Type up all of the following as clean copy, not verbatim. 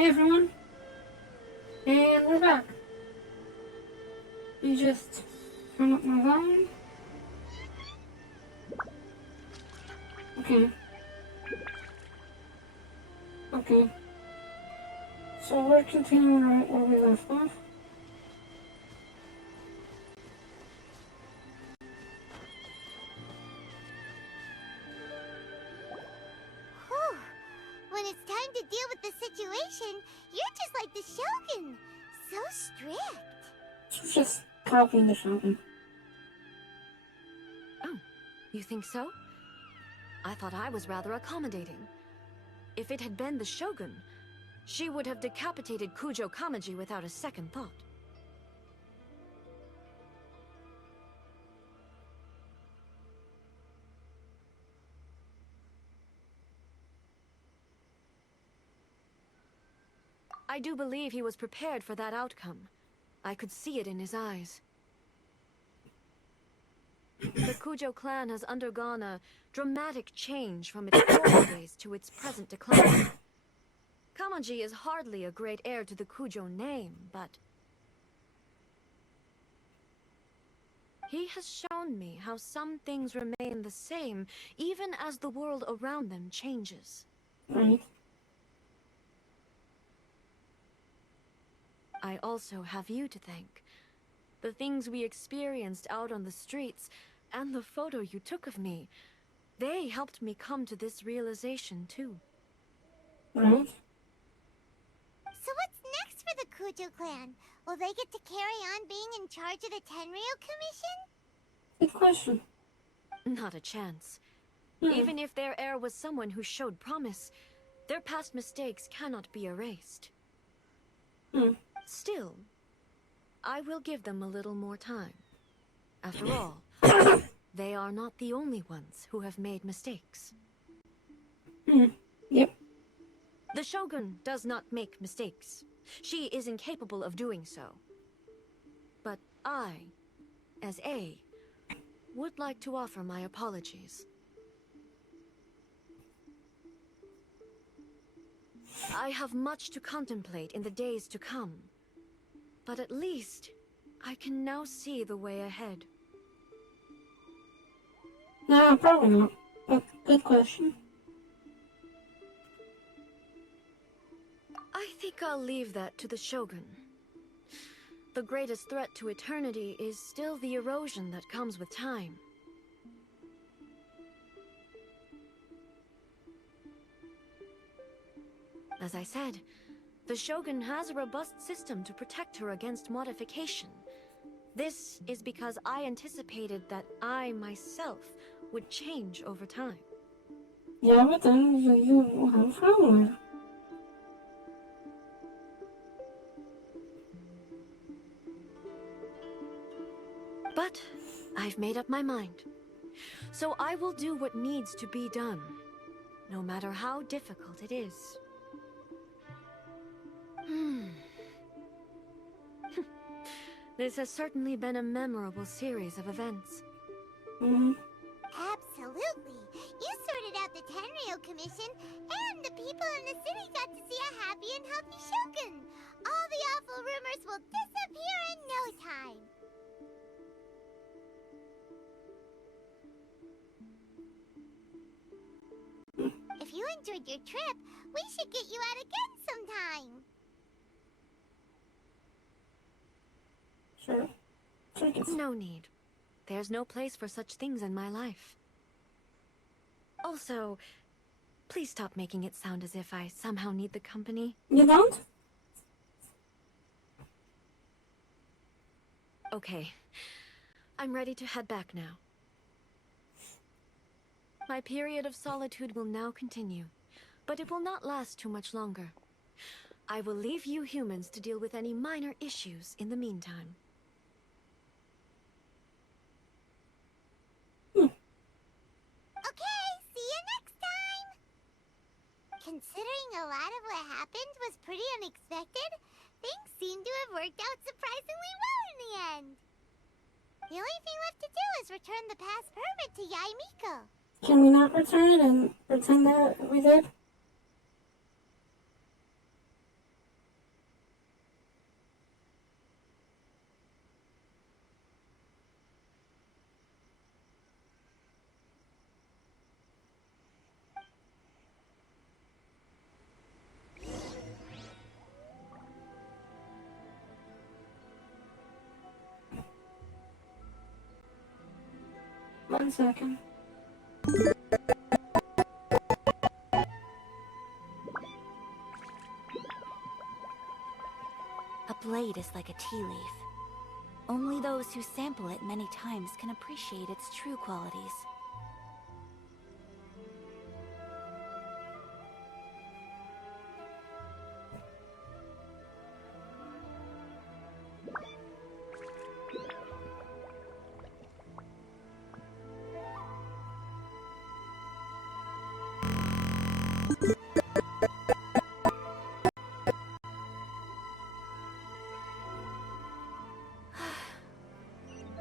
Hey everyone, and we're back. You just turn up my volume. Okay. Okay. So we're continuing right where we left off. Whew. When it's time to deal with the situation, you're just like the Shogun. So strict. She's just copying the Shogun. Oh, you think so? I thought I was rather accommodating. If it had been the Shogun, she would have decapitated Kujo Kamaji without a second thought. I do believe he was prepared for that outcome. I could see it in his eyes. The Kujo clan has undergone a dramatic change from its glory days to its present decline. Kamaji is hardly a great heir to the Kujo name, but he has shown me how some things remain the same, even as the world around them changes. Right? I also have you to thank. The things we experienced out on the streets, and the photo you took of me, they helped me come to this realization too. Right? So what's next for the Kujo clan? Will they get to carry on being in charge of the Tenryo Commission? Good question. Not a chance. Hmm. Even if their heir was someone who showed promise, their past mistakes cannot be erased. Still, I will give them a little more time. After all, they are not the only ones who have made mistakes. Yep. The Shogun does not make mistakes. She is incapable of doing so. But I, as A, would like to offer my apologies. I have much to contemplate in the days to come. But at least, I can now see the way ahead. No, probably not. But good question. I think I'll leave that to the Shogun. The greatest threat to eternity is still the erosion that comes with time. As I said, the Shogun has a robust system to protect her against modification. This is because I anticipated that I myself would change over time. Yeah, but then you will have a problem with it. But I've made up my mind. So I will do what needs to be done, no matter how difficult it is. This has certainly been a memorable series of events. Absolutely. You sorted out the Tenryo Commission, and the people in the city got to see a happy and healthy Shogun. All the awful rumors will disappear in no time. If you enjoyed your trip, we should get you out again sometime. Sure. Trick it. No need. There's no place for such things in my life. Also, please stop making it sound as if I somehow need the company. You don't? Okay. I'm ready to head back now. My period of solitude will now continue, but it will not last too much longer. I will leave you humans to deal with any minor issues in the meantime. Okay, see you next time! Considering a lot of what happened was pretty unexpected, things seem to have worked out surprisingly well in the end. The only thing left to do is return the past permit to Yaimiko. Can we not return it and pretend that we did? 1 second. A blade is like a tea leaf. Only those who sample it many times can appreciate its true qualities.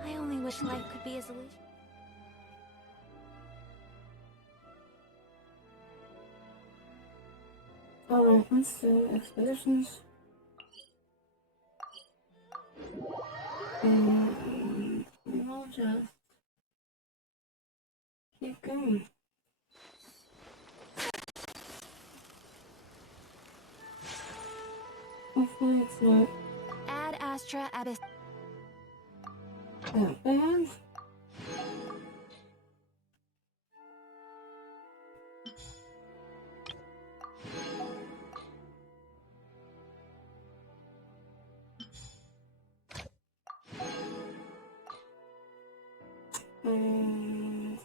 I only wish life could be as illusion. Alright, let's do expeditions. And we'll just keep going. Hopefully it's not Ad Astra at a... that bad. And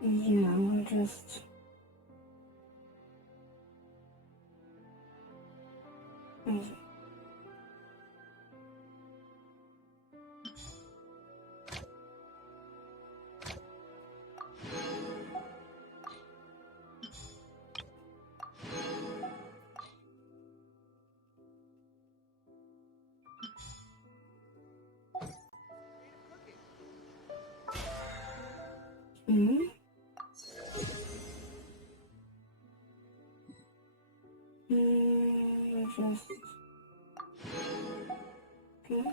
yeah, we'll just mm-hmm. Just okay.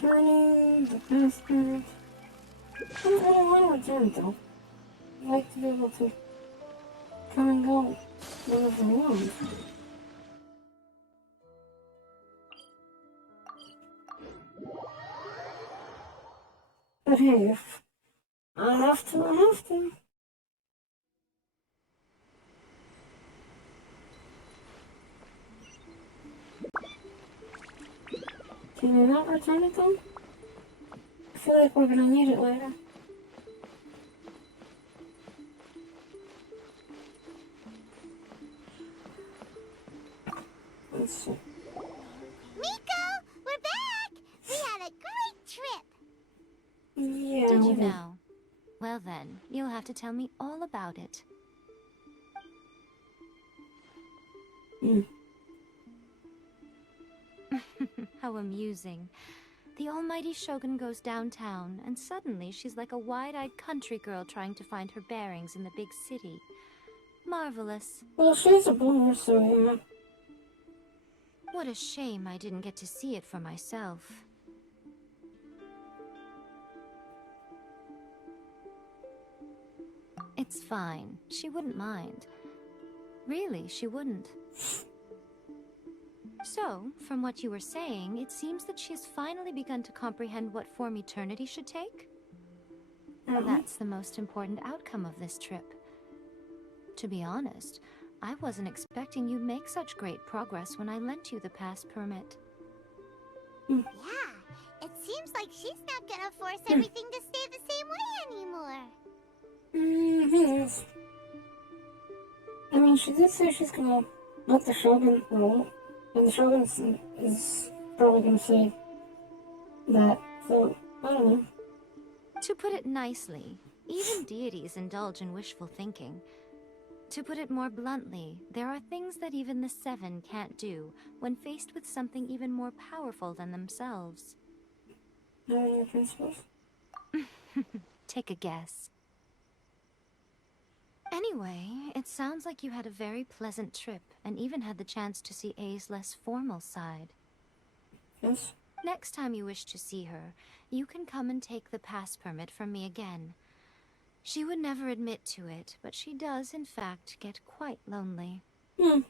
Returning the passport. I don't really want to return though. I like to be able to come and go whenever I want. But hey, if I have to, I have to. Can I not return it though? I feel like we're gonna need it later. Let's see. Miko, we're back! We had a great trip! Yeah. Did you know? Well then, you'll have to tell me all about it. Mm. How amusing. The almighty Shogun goes downtown, and suddenly she's like a wide-eyed country girl trying to find her bearings in the big city. Marvelous. Well, she's a boomer, so yeah. What a shame I didn't get to see it for myself. It's fine. She wouldn't mind. Really, she wouldn't. So, from what you were saying, it seems that she has finally begun to comprehend what form eternity should take? That's the most important outcome of this trip. To be honest, I wasn't expecting you'd make such great progress when I lent you the pass permit. Yeah, it seems like she's not gonna force everything to stay the same way anymore. Yes. I mean, she did say she's gonna let the Shogun roll, and the Shogun is probably gonna say that, so, I don't know. To put it nicely, even deities indulge in wishful thinking. To put it more bluntly, there are things that even the Seven can't do when faced with something even more powerful than themselves. Your principles? Take a guess. Anyway, it sounds like you had a very pleasant trip and even had the chance to see A's less formal side. Yes. Next time you wish to see her, you can come and take the pass permit from me again. She would never admit to it, but she does, in fact, get quite lonely. What?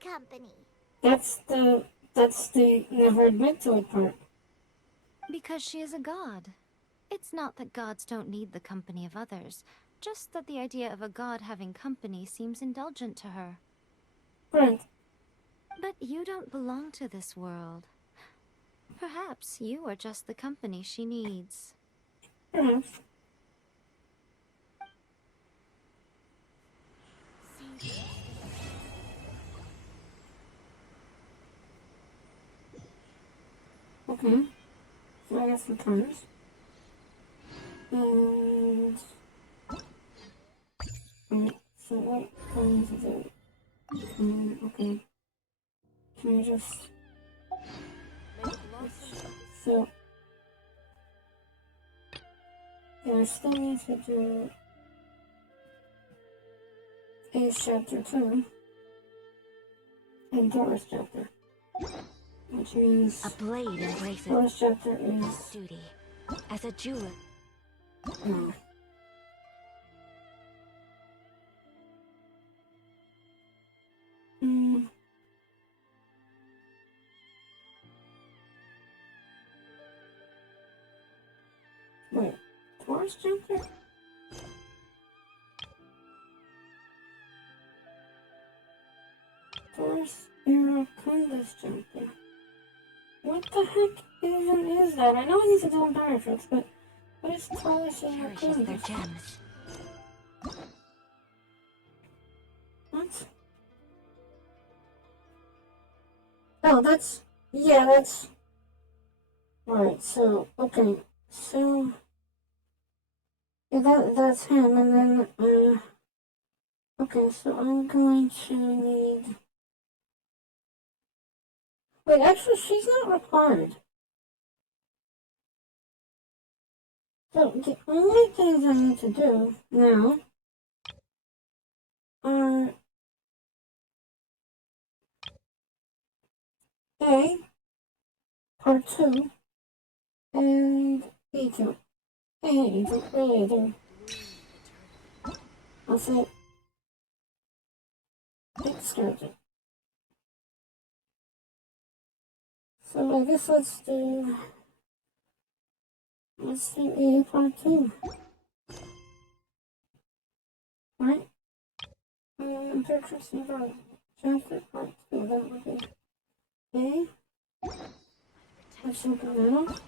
company? That's the never admit to it part. Because she is a god. It's not that gods don't need the company of others, just that the idea of a god having company seems indulgent to her. Right. But you don't belong to this world. Perhaps you are just the company she needs. Perhaps. Okay. So I got some times. And right, so what times is it? Okay. Can I just so yeah, I still need to do Ace chapter 2 and Doris chapter. Which means A blade embraces Doris chapter is duty. As a jeweler. no. Mm. Wait, Doris chapter? Doris Iracunda's chapter. What the heck even is that? I know I need to do Empire tricks, but what is Doris Cherishes their Iracunda's? gems. What? Oh, that's right. So okay, so yeah, that's him, and then okay, so I'm going to need. Wait, actually, she's not required. So the only things I need to do now are A, part 2, and E2. I hate E2, really I do. I'll say it starts it. So I guess let's do A part 2, right? Purchase and chapter part 2, that would be A. Let's open that up.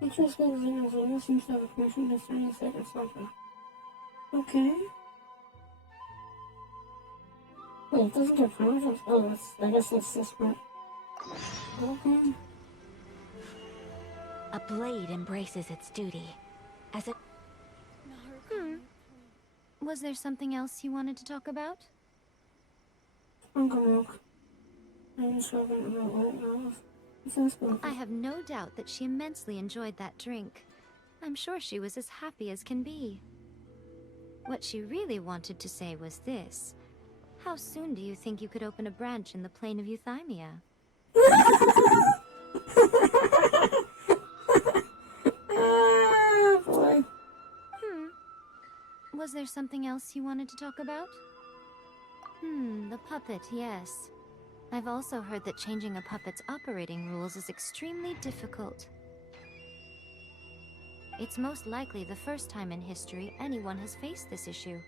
Features good 00 seems to have a function discerning sacred software. Okay. Wait, it doesn't get functions? Oh, I guess that's this part. Okay. A blade embraces its duty. As a Was there something else you wanted to talk about? Uncle Milk. I'm just talking about light novels. It sounds cool. I have no doubt that she immensely enjoyed that drink. I'm sure she was as happy as can be. What she really wanted to say was this. How soon do you think you could open a branch in the plain of Euthymia? Ah, boy. Was there something else you wanted to talk about? The puppet, yes. I've also heard that changing a puppet's operating rules is extremely difficult. It's most likely the first time in history anyone has faced this issue.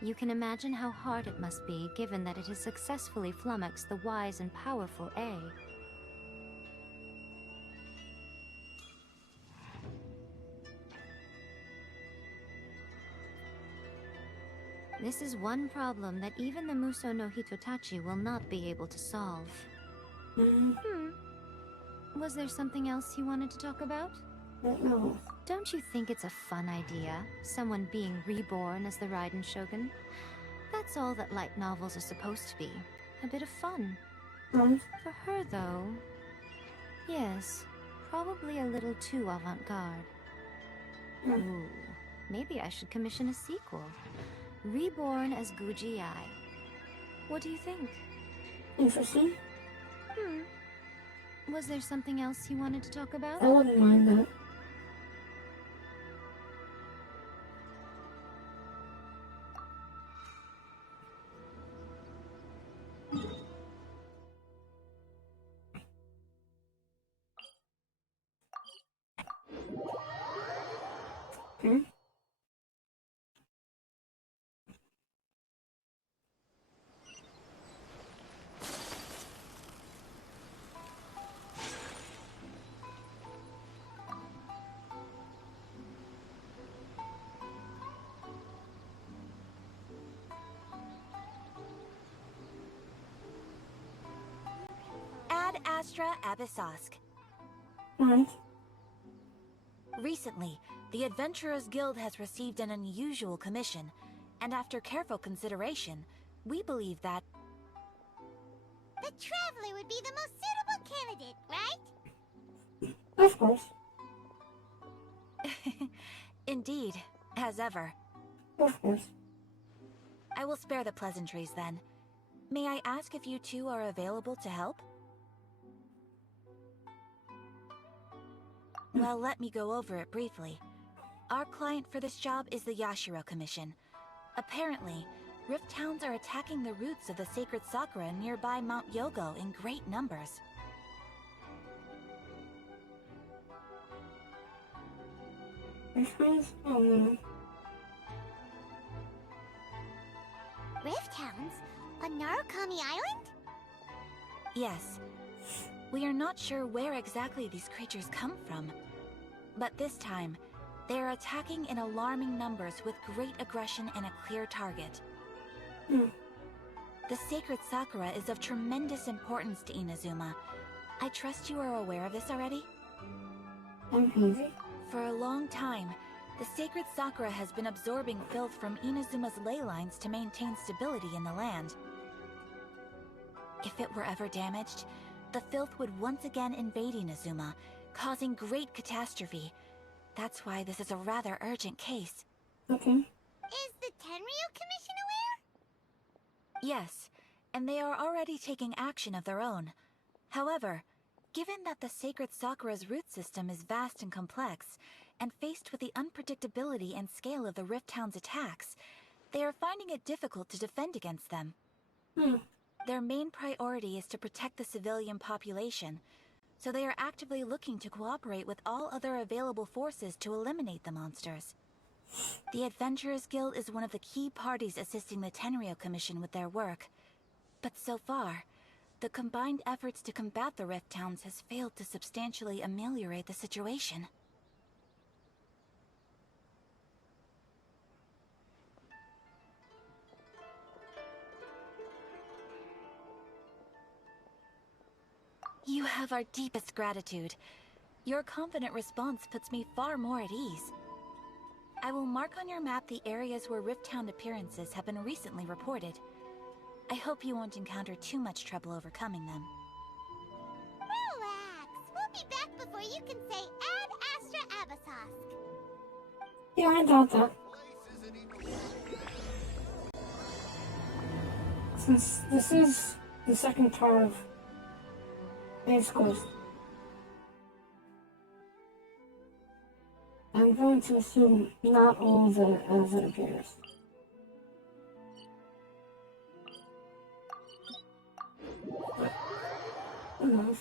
You can imagine how hard it must be, given that it has successfully flummoxed the wise and powerful A. This is one problem that even the Muso no Hitotachi will not be able to solve. Was there something else you wanted to talk about? No. Don't you think it's a fun idea, someone being reborn as the Raiden Shogun? That's all that light novels are supposed to be. A bit of fun. Right. For her, though, Yes, probably a little too avant-garde. Ooh, maybe I should commission a sequel. Reborn as Guji Ai. What do you think? Interesting. Was there something else you wanted to talk about? I wouldn't mind that. Hmm? Ad Astra Abyssosk. Right. Recently, the Adventurers Guild has received an unusual commission, and after careful consideration, we believe that... The Traveler would be the most suitable candidate, right? Of course. Indeed, as ever. Of course. I will spare the pleasantries then. May I ask if you two are available to help? Well, let me go over it briefly. Our client for this job is the Yashiro Commission. Apparently, Rift Towns are attacking the roots of the sacred Sakura nearby Mount Yogo in great numbers. Which means, oh no. Rift Hounds? On Narukami Island? Yes. We are not sure where exactly these creatures come from. But this time, they are attacking in alarming numbers with great aggression and a clear target. The sacred Sakura is of tremendous importance to Inazuma. I trust you are aware of this already? I'm hungry. For a long time, the sacred Sakura has been absorbing filth from Inazuma's ley lines to maintain stability in the land. If it were ever damaged, the filth would once again invade Inazuma, causing great catastrophe. That's why this is a rather urgent case. Okay. Is the Tenryu Commission aware? Yes, and they are already taking action of their own. However, given that the sacred Sakura's root system is vast and complex, and faced with the unpredictability and scale of the Rift Town's attacks, they are finding it difficult to defend against them. Their main priority is to protect the civilian population, so they are actively looking to cooperate with all other available forces to eliminate the monsters. The Adventurers Guild is one of the key parties assisting the Tenryu Commission with their work. But so far, the combined efforts to combat the Rift Towns has failed to substantially ameliorate the situation. You have our deepest gratitude. Your confident response puts me far more at ease. I will mark on your map the areas where Rift Town appearances have been recently reported. I hope you won't encounter too much trouble overcoming them. Relax. We'll be back before you can say Ad Astra Abyssosk. Yeah, I doubt that. Since this is the second part of Base Quest, I'm going to assume not all of it as it appears. Who knows?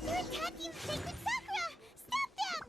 They're attacking the sacred Sakura! Stop them!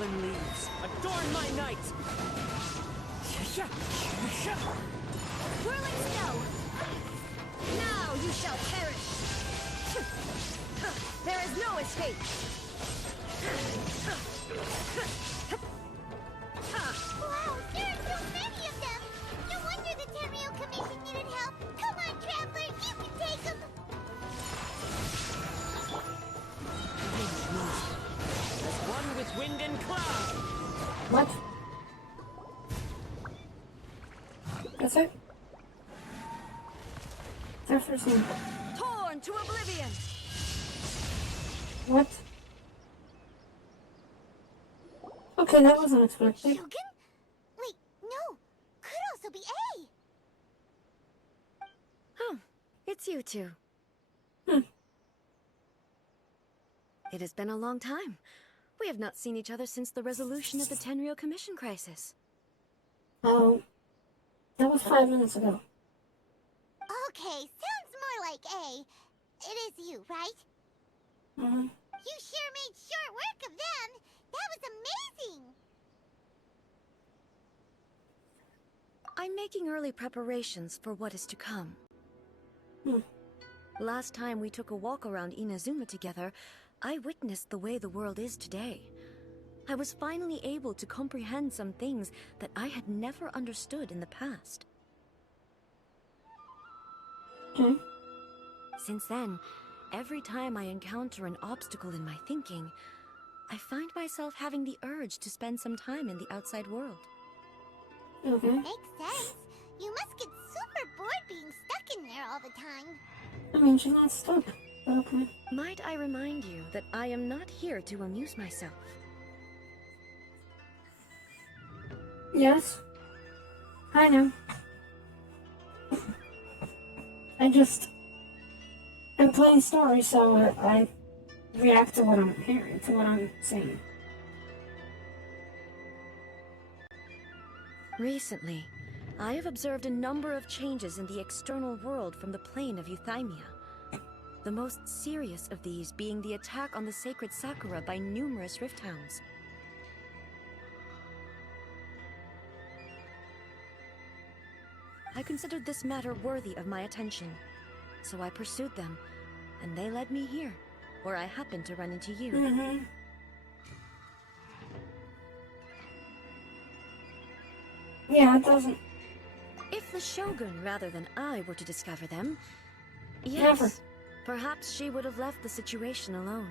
fallen leaves, adorn my night! Whirling snow! Now you shall perish! There is no escape! Wow, there are so many of them! No wonder the Tenryou Commission needed help! Come on, Traveler, you can take them! As one with wind and cloud! What? That's it? That's for some. Torn to oblivion! What? Okay, that was unexpected. Shogun? Wait, no! Could also be A! Oh, it's you two. Hmm. It has been a long time. We have not seen each other since the resolution of the Tenryou Commission crisis. Oh, that was 5 minutes ago. Okay, sounds more like A. It is you, right? Mm-hmm. You sure made short work of them! That was amazing! I'm making early preparations for what is to come. Hmm. Last time we took a walk around Inazuma together, I witnessed the way the world is today. I was finally able to comprehend some things that I had never understood in the past. Okay. Since then, every time I encounter an obstacle in my thinking, I find myself having the urge to spend some time in the outside world. Okay. Makes sense. You must get super bored being stuck in there all the time. I mean, she's not stuck. But okay. Might I remind you that I am not here to amuse myself? Yes. I know. I'm playing story, so I react to what I'm hearing, to what I'm saying. Recently, I have observed a number of changes in the external world from the plane of Euthymia. The most serious of these being the attack on the sacred Sakura by numerous rift hounds. I considered this matter worthy of my attention, so I pursued them, and they led me here, where I happened to run into you. Mm-hmm. Yeah, it doesn't. If the Shogun rather than I were to discover them, Never. yes, perhaps she would have left the situation alone.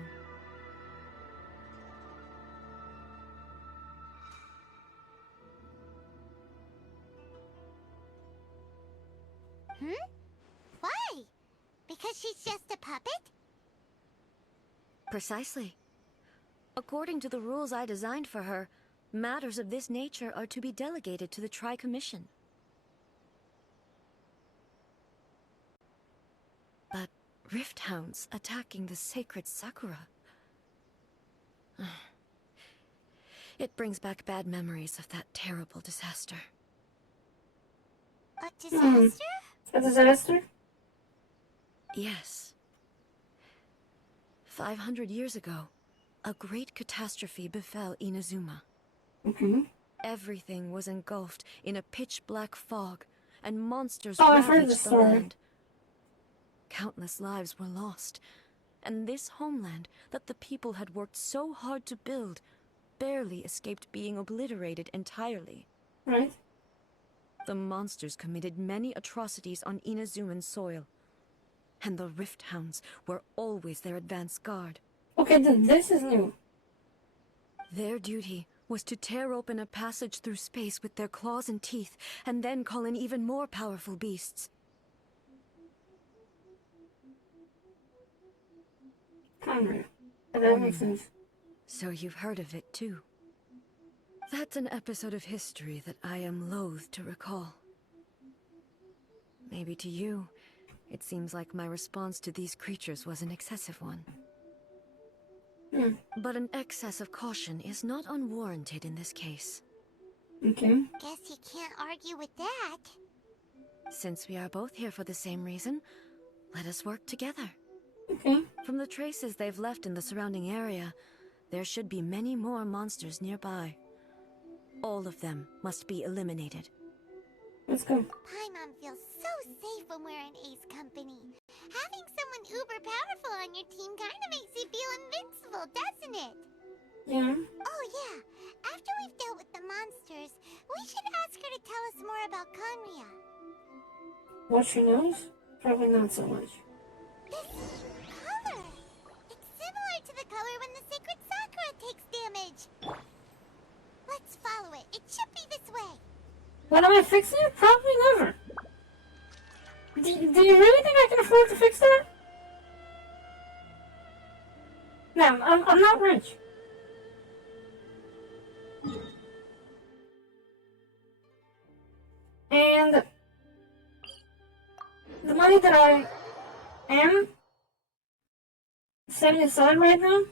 Why? Because she's just a puppet? Precisely. According to the rules I designed for her, matters of this nature are to be delegated to the Tri-Commission. But rift hounds attacking the sacred Sakura... It brings back bad memories of that terrible disaster. A disaster? A disaster? Yes. 500 years ago, a great catastrophe befell Inazuma. Okay. Everything was engulfed in a pitch-black fog, and monsters Oh, I've heard ravaged this the story. land. Countless lives were lost, and this homeland that the people had worked so hard to build barely escaped being obliterated entirely. Right? The monsters committed many atrocities on Inazuman soil, and the Rift Hounds were always their advance guard. Okay, this is new. Their duty was to tear open a passage through space with their claws and teeth, and then call in even more powerful beasts. Kinda. But that makes sense. So you've heard of it too. That's an episode of history that I am loath to recall. Maybe to you, it seems like my response to these creatures was an excessive one. But an excess of caution is not unwarranted in this case. Okay. Guess you can't argue with that. Since we are both here for the same reason, let us work together. Okay. From the traces they've left in the surrounding area, There should be many more monsters nearby. All of them must be eliminated. Let's go. Paimon feels so safe when we're in Ace company. Having someone uber powerful on your team kind of makes you feel invincible, doesn't it? Yeah. Oh yeah, after we've dealt with the monsters, we should ask her to tell us more about Conria. What she knows? Probably not so much. This color! It's similar to the color when the sacred Sakura takes damage. Let's follow it. It should be this way. When am I fixing it? Probably never. Do you really think I can afford to fix that? No, I'm not rich. And the money that I am setting aside right now,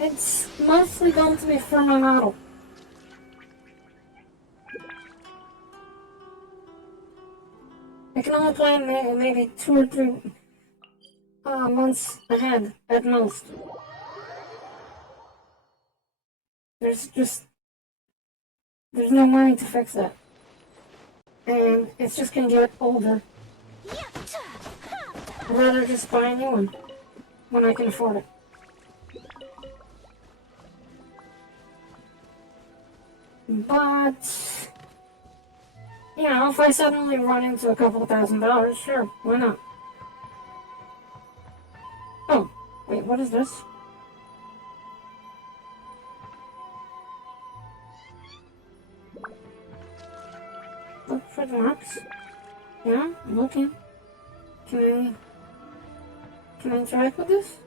it's mostly going to be for my model. I can only plan maybe 2 or 3 months ahead at most. There's no money to fix that. And it's just gonna get older. I'd rather just buy a new one when I can afford it. But, you know, if I suddenly run into a couple $1,000, sure, why not? Oh, wait, what is this? Look for the marks. Yeah, I'm looking. Can I interact with this?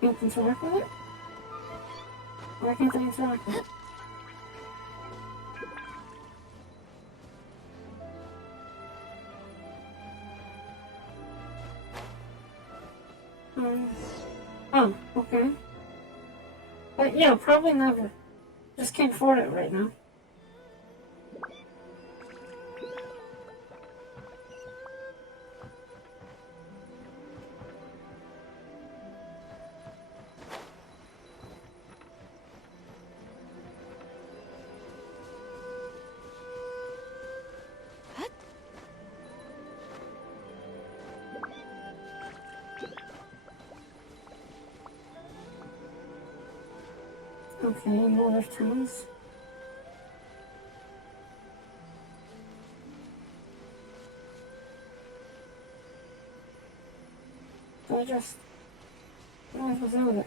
You can interact with it? Why can't I interact with it? Oh, okay. But yeah, probably never. Just can't afford it right now. Okay, more left turns. So I just... What am I supposed to do with it?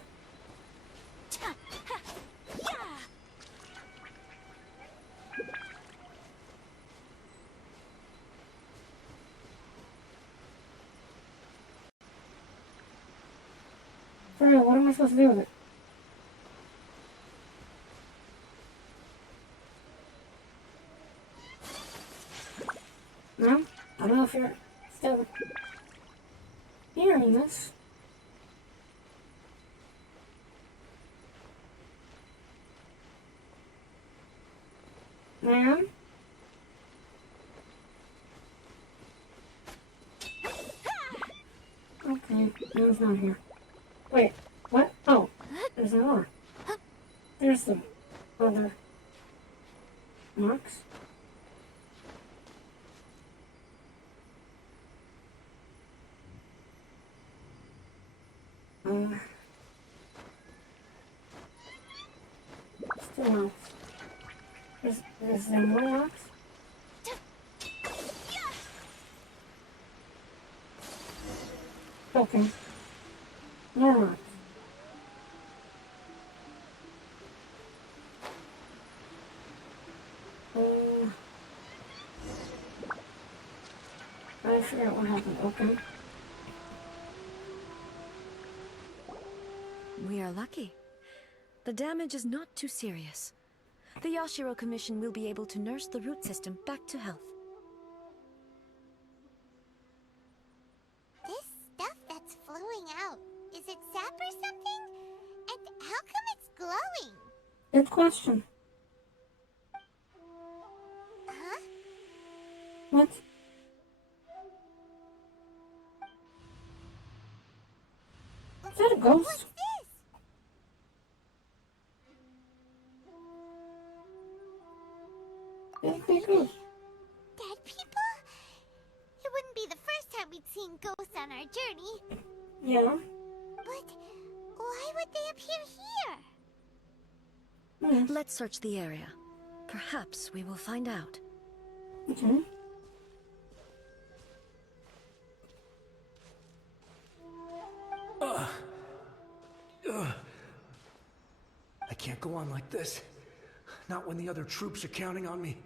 For real, what am I supposed to do with it? No? I don't know if you're still hearing this. Ma'am? Okay, no, it's not here. Wait, what? Oh, there's more. There's the other marks. Still marks. There's there more marks? Okay. More marks. I forget what happened. Okay. We are lucky. The damage is not too serious. The Yashiro Commission will be able to nurse the root system back to health. This stuff that's flowing out, is it sap or something? And how come it's glowing? Good question. What? Is that a What's ghost? this? It's a big ghost. Dead people? It wouldn't be the first time we'd seen ghosts on our journey. Yeah. But why would they appear here? Let's search the area. Perhaps we will find out. Okay. I can't go on like this. Not when the other troops are counting on me.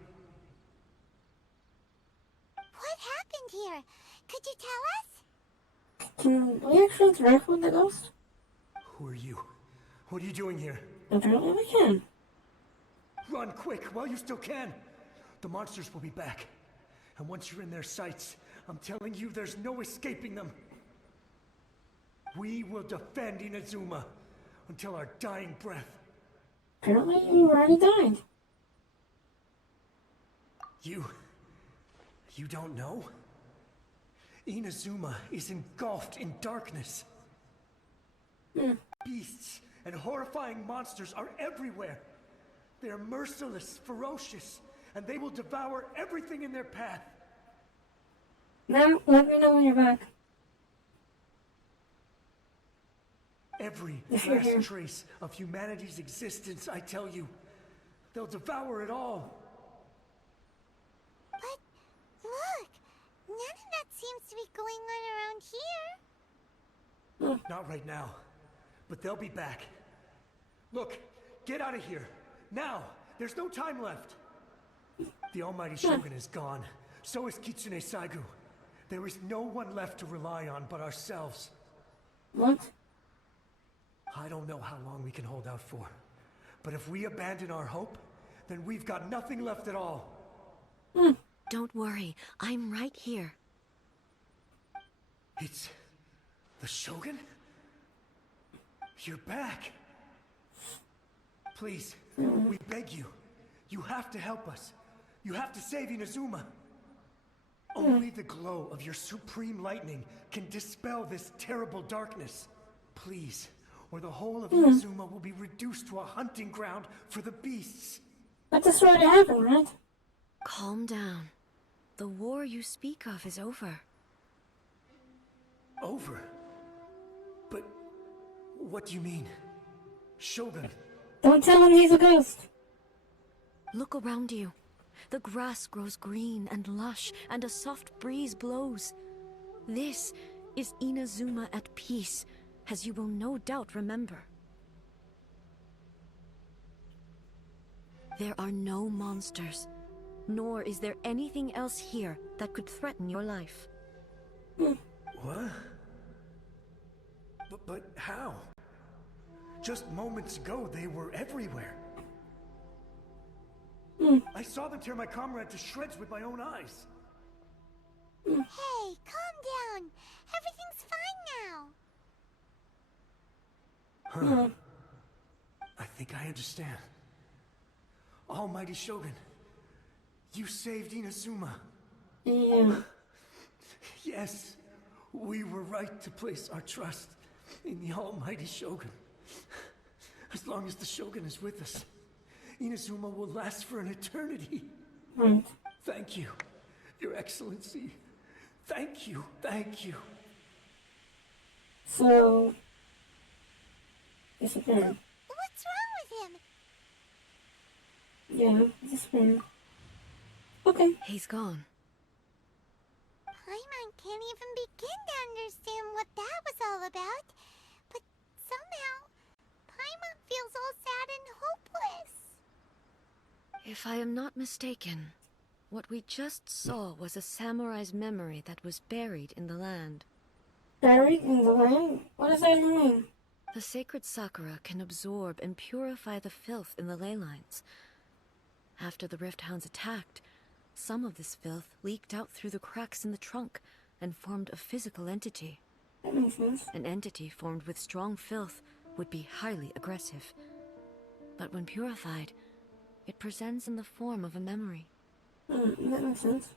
What happened here? Could you tell us? Can we actually interact with the ghost? Who are you? What are you doing here? Apparently we can. Run quick while you still can. The monsters will be back. And once you're in their sights, I'm telling you there's no escaping them. We will defend Inazuma until our dying breath. Apparently you already died. You don't know? Inazuma is engulfed in darkness. Beasts and horrifying monsters are everywhere. They are merciless, ferocious, and they will devour everything in their path. Now, let me know when you're back. Every If you're here. last trace of humanity's existence, I tell you. They'll devour it all. But look, none of that seems to be going on around here. Not right now, but they'll be back. Look, get out of here. Now! There's no time left. The almighty Shogun is gone. So is Kitsune Saigu. There is no one left to rely on but ourselves. What? I don't know how long we can hold out for. But if we abandon our hope, then we've got nothing left at all. Don't worry, I'm right here. It's... the Shogun? You're back. Please, we beg you. You have to help us. You have to save Inazuma. Only the glow of your supreme lightning can dispel this terrible darkness. Please, or the whole of Inazuma will be reduced to a hunting ground for the beasts. But this already happened, right? Calm down. The war you speak of is over. Over? But what do you mean? Shogun? Don't tell him he's a ghost. Look around you. The grass grows green and lush, and a soft breeze blows. This is Inazuma at peace, as you will no doubt remember. There are no monsters, nor is there anything else here that could threaten your life. What? But how? Just moments ago, they were everywhere. I saw them tear my comrade to shreds with my own eyes. Hey, calm down. Everything's fine now. I think I understand. Almighty Shogun, you saved Inazuma. Yeah. Yes, we were right to place our trust in the Almighty Shogun. As long as the Shogun is with us, Inazuma will last for an eternity. Right. Thank you, Your Excellency. Thank you, thank you. So... disappeared. What's wrong with him? Yeah, disappeared. Okay. He's gone. Paimon can't even begin to understand what that was all about. But somehow, Paimon feels all sad and hopeless. If I am not mistaken, what we just saw was a samurai's memory that was buried in the land. Buried in the land? What does that even mean? The sacred sakura can absorb and purify the filth in the ley lines. After the Rift Hounds attacked, some of this filth leaked out through the cracks in the trunk and formed a physical entity. That makes sense. An entity formed with strong filth would be highly aggressive. But when purified, it presents in the form of a memory. That makes sense.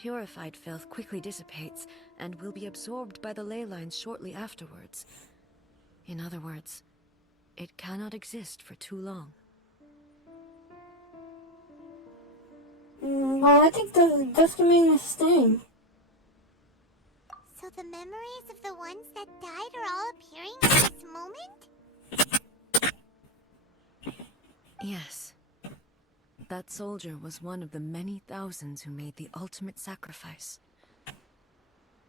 Purified filth quickly dissipates and will be absorbed by the ley lines shortly afterwards. In other words, it cannot exist for too long. Well, I think that's the main thing. So the memories of the ones that died are all appearing at this moment? Yes. That soldier was one of the many thousands who made the ultimate sacrifice.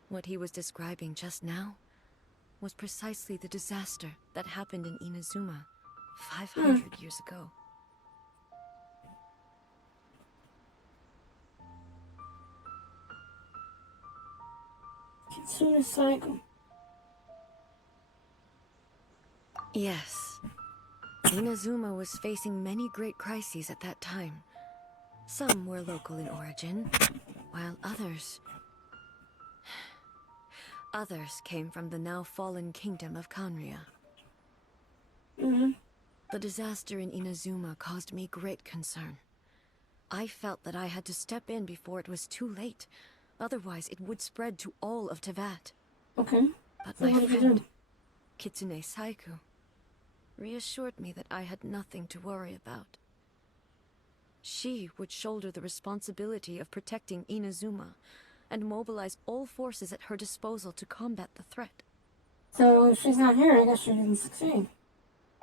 What he was describing just now was precisely the disaster that happened in Inazuma 500 years ago. Kitsune cycle. Yes. Inazuma was facing many great crises at that time. Some were local in origin, while others came from the now fallen kingdom of Kanria. The disaster in Inazuma caused me great concern. I felt that I had to step in before it was too late. Otherwise, it would spread to all of Teyvat. Okay. But So my what did you friend, do? Kitsune Saiku, reassured me that I had nothing to worry about. She would shoulder the responsibility of protecting Inazuma and mobilize all forces at her disposal to combat the threat. So if she's not here, I guess she didn't succeed.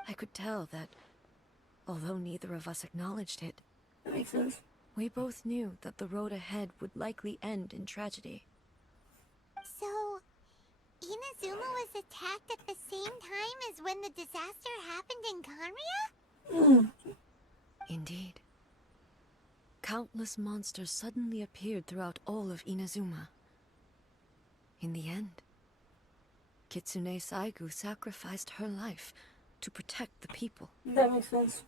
I could tell that, although neither of us acknowledged it, That makes sense. we both knew that the road ahead would likely end in tragedy. So, Inazuma was attacked at the same time as when the disaster happened in Kanria? Indeed. Countless monsters suddenly appeared throughout all of Inazuma. In the end, Kitsune Saigu sacrificed her life to protect the people. That makes sense.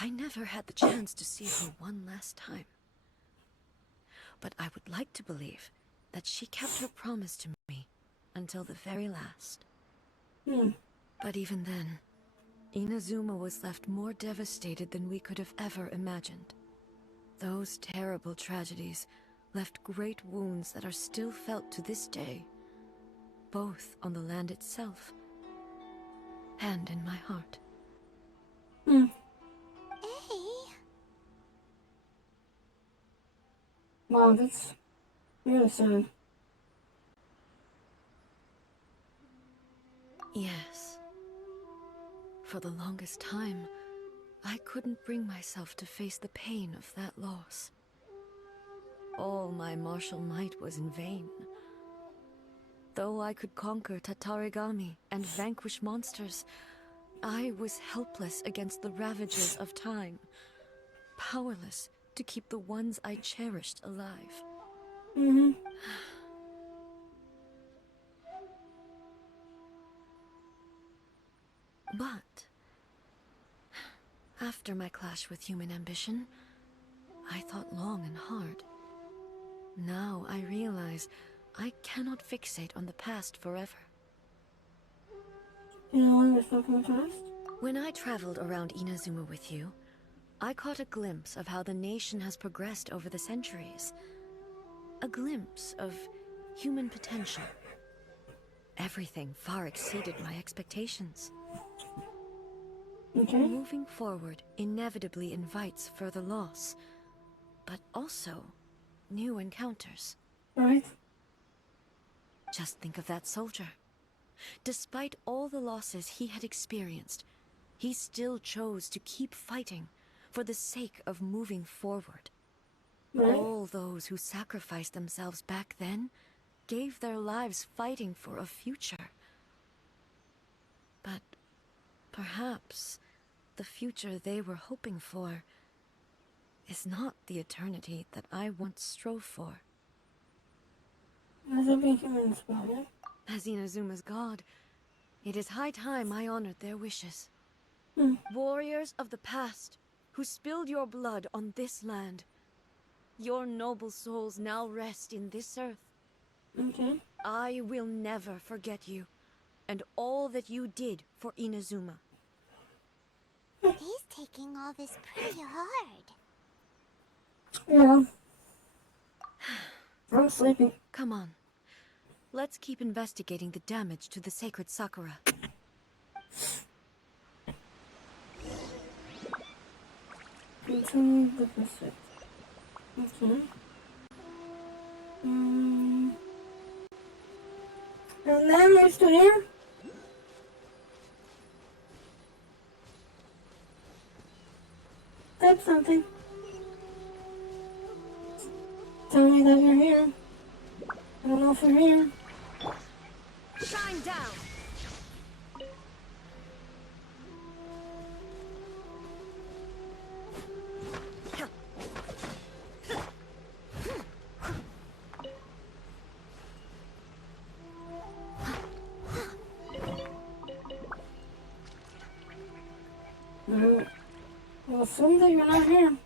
I never had the chance to see her one last time. But I would like to believe that she kept her promise to me until the very last. But even then, Inazuma was left more devastated than we could have ever imagined. Those terrible tragedies left great wounds that are still felt to this day, both on the land itself and in my heart. Hey. Wow, that's really sad. Yes. For the longest time, I couldn't bring myself to face the pain of that loss. All my martial might was in vain. Though I could conquer Tatarigami and vanquish monsters, I was helpless against the ravages of time, powerless to keep the ones I cherished alive. But after my clash with human ambition, I thought long and hard. Now I realize I cannot fixate on the past forever. You know when there's something past? When I traveled around Inazuma with you, I caught a glimpse of how the nation has progressed over the centuries. A glimpse of human potential. Everything far exceeded my expectations. Okay. Moving forward inevitably invites further loss, but also new encounters. Right. Just think of that soldier. Despite all the losses he had experienced, he still chose to keep fighting for the sake of moving forward. Right. All those who sacrificed themselves back then gave their lives fighting for a future. But perhaps the future they were hoping for is not the eternity that I once strove for. As a being human as well, yeah? As Inazuma's god, it is high time I honored their wishes. Warriors of the past, who spilled your blood on this land, your noble souls now rest in this earth. Okay. I will never forget you, and all that you did for Inazuma. He's taking all this pretty hard. Yeah. I'm sleepy. Come on. Let's keep investigating the damage to the sacred Sakura. Continue the pursuit. Okay. And then we're still here? Type something. Tell me that you're here. I don't know if you're here. Shine down! I'll assume that you're not here.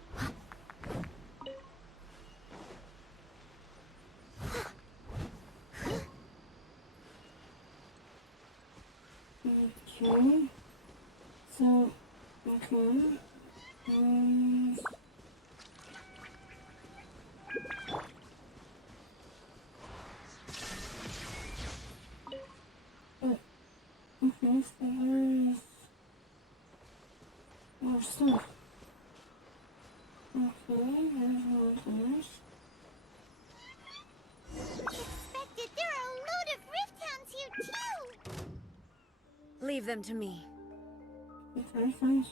Okay. So, okay. Okay, so where is more stuff? Okay, there's more things. Expected, there are a load of rift hounds here too! Leave them to me. Okay, thanks.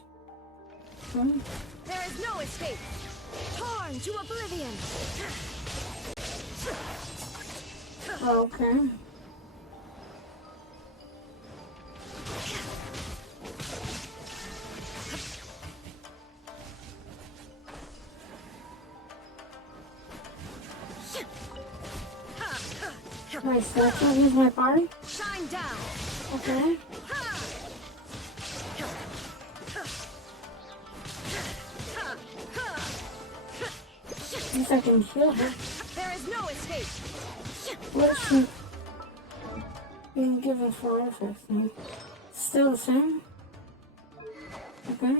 Okay. There is no escape! Torn to oblivion! Okay. Wait, so I can't use my party? Shine down! Okay. At least I can heal her. There is no escape! What is she being given for effects now? Still the same? Okay.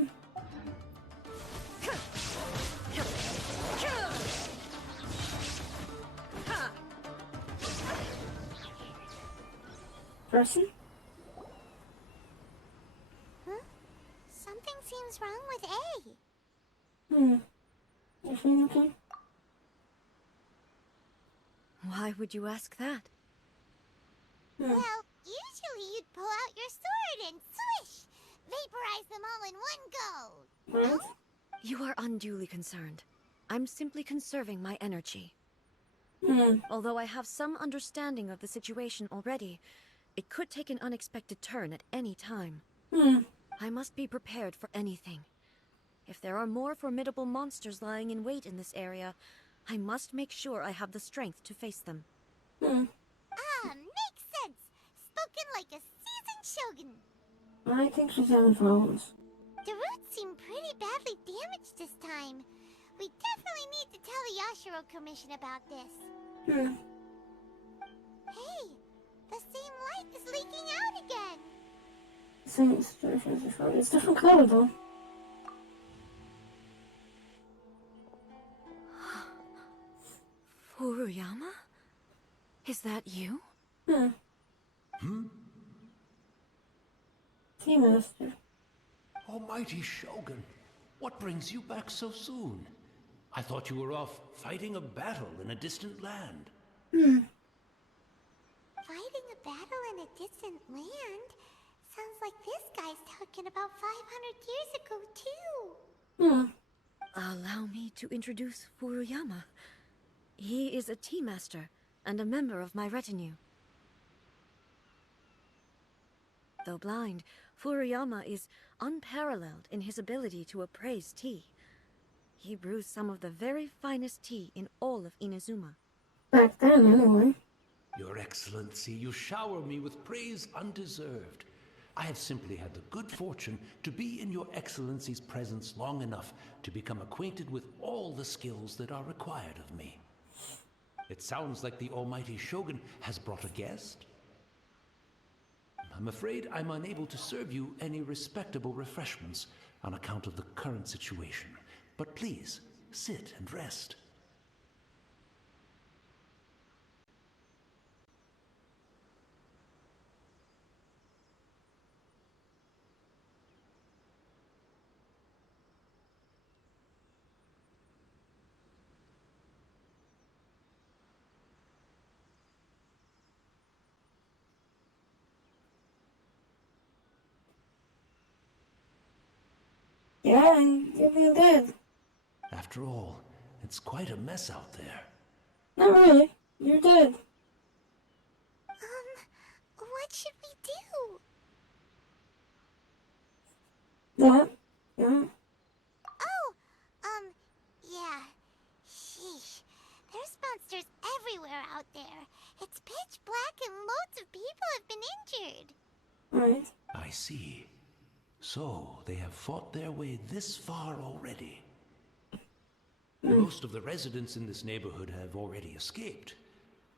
Person? Huh? Something seems wrong with A. You feeling okay? Why would you ask that? Well, usually you'd pull out your sword and swish! Vaporize them all in one go! Right? You are unduly concerned. I'm simply conserving my energy. Although I have some understanding of the situation already, it could take an unexpected turn at any time. I must be prepared for anything. If there are more formidable monsters lying in wait in this area, I must make sure I have the strength to face them. Ah, makes sense! Spoken like a seasoned shogun! I think she's having problems. The roots seem pretty badly damaged this time. We definitely need to tell the Yashiro Commission about this. Hey, the same light is leaking out again! Same situation as before. It's different color though. Furuyama? Is that you? Tea Master. Almighty Shogun, what brings you back so soon? I thought you were off fighting a battle in a distant land. Fighting a battle in a distant land? Sounds like this guy's talking about 500 years ago, too. Allow me to introduce Furuyama. He is a tea master and a member of my retinue. Though blind, Furuyama is unparalleled in his ability to appraise tea. He brews some of the very finest tea in all of Inazuma. Back then, anyway. Your Excellency, you shower me with praise undeserved. I have simply had the good fortune to be in your Excellency's presence long enough to become acquainted with all the skills that are required of me. It sounds like the Almighty Shogun has brought a guest. I'm afraid I'm unable to serve you any respectable refreshments on account of the current situation. But please, sit and rest. fine. You're doing good. After all, it's quite a mess out there. Not really. You're good. What should we do? That? Yeah. Oh, yeah. Sheesh. There's monsters everywhere out there. It's pitch black and loads of people have been injured. Right. I see. So, they have fought their way this far already. Most of the residents in this neighborhood have already escaped.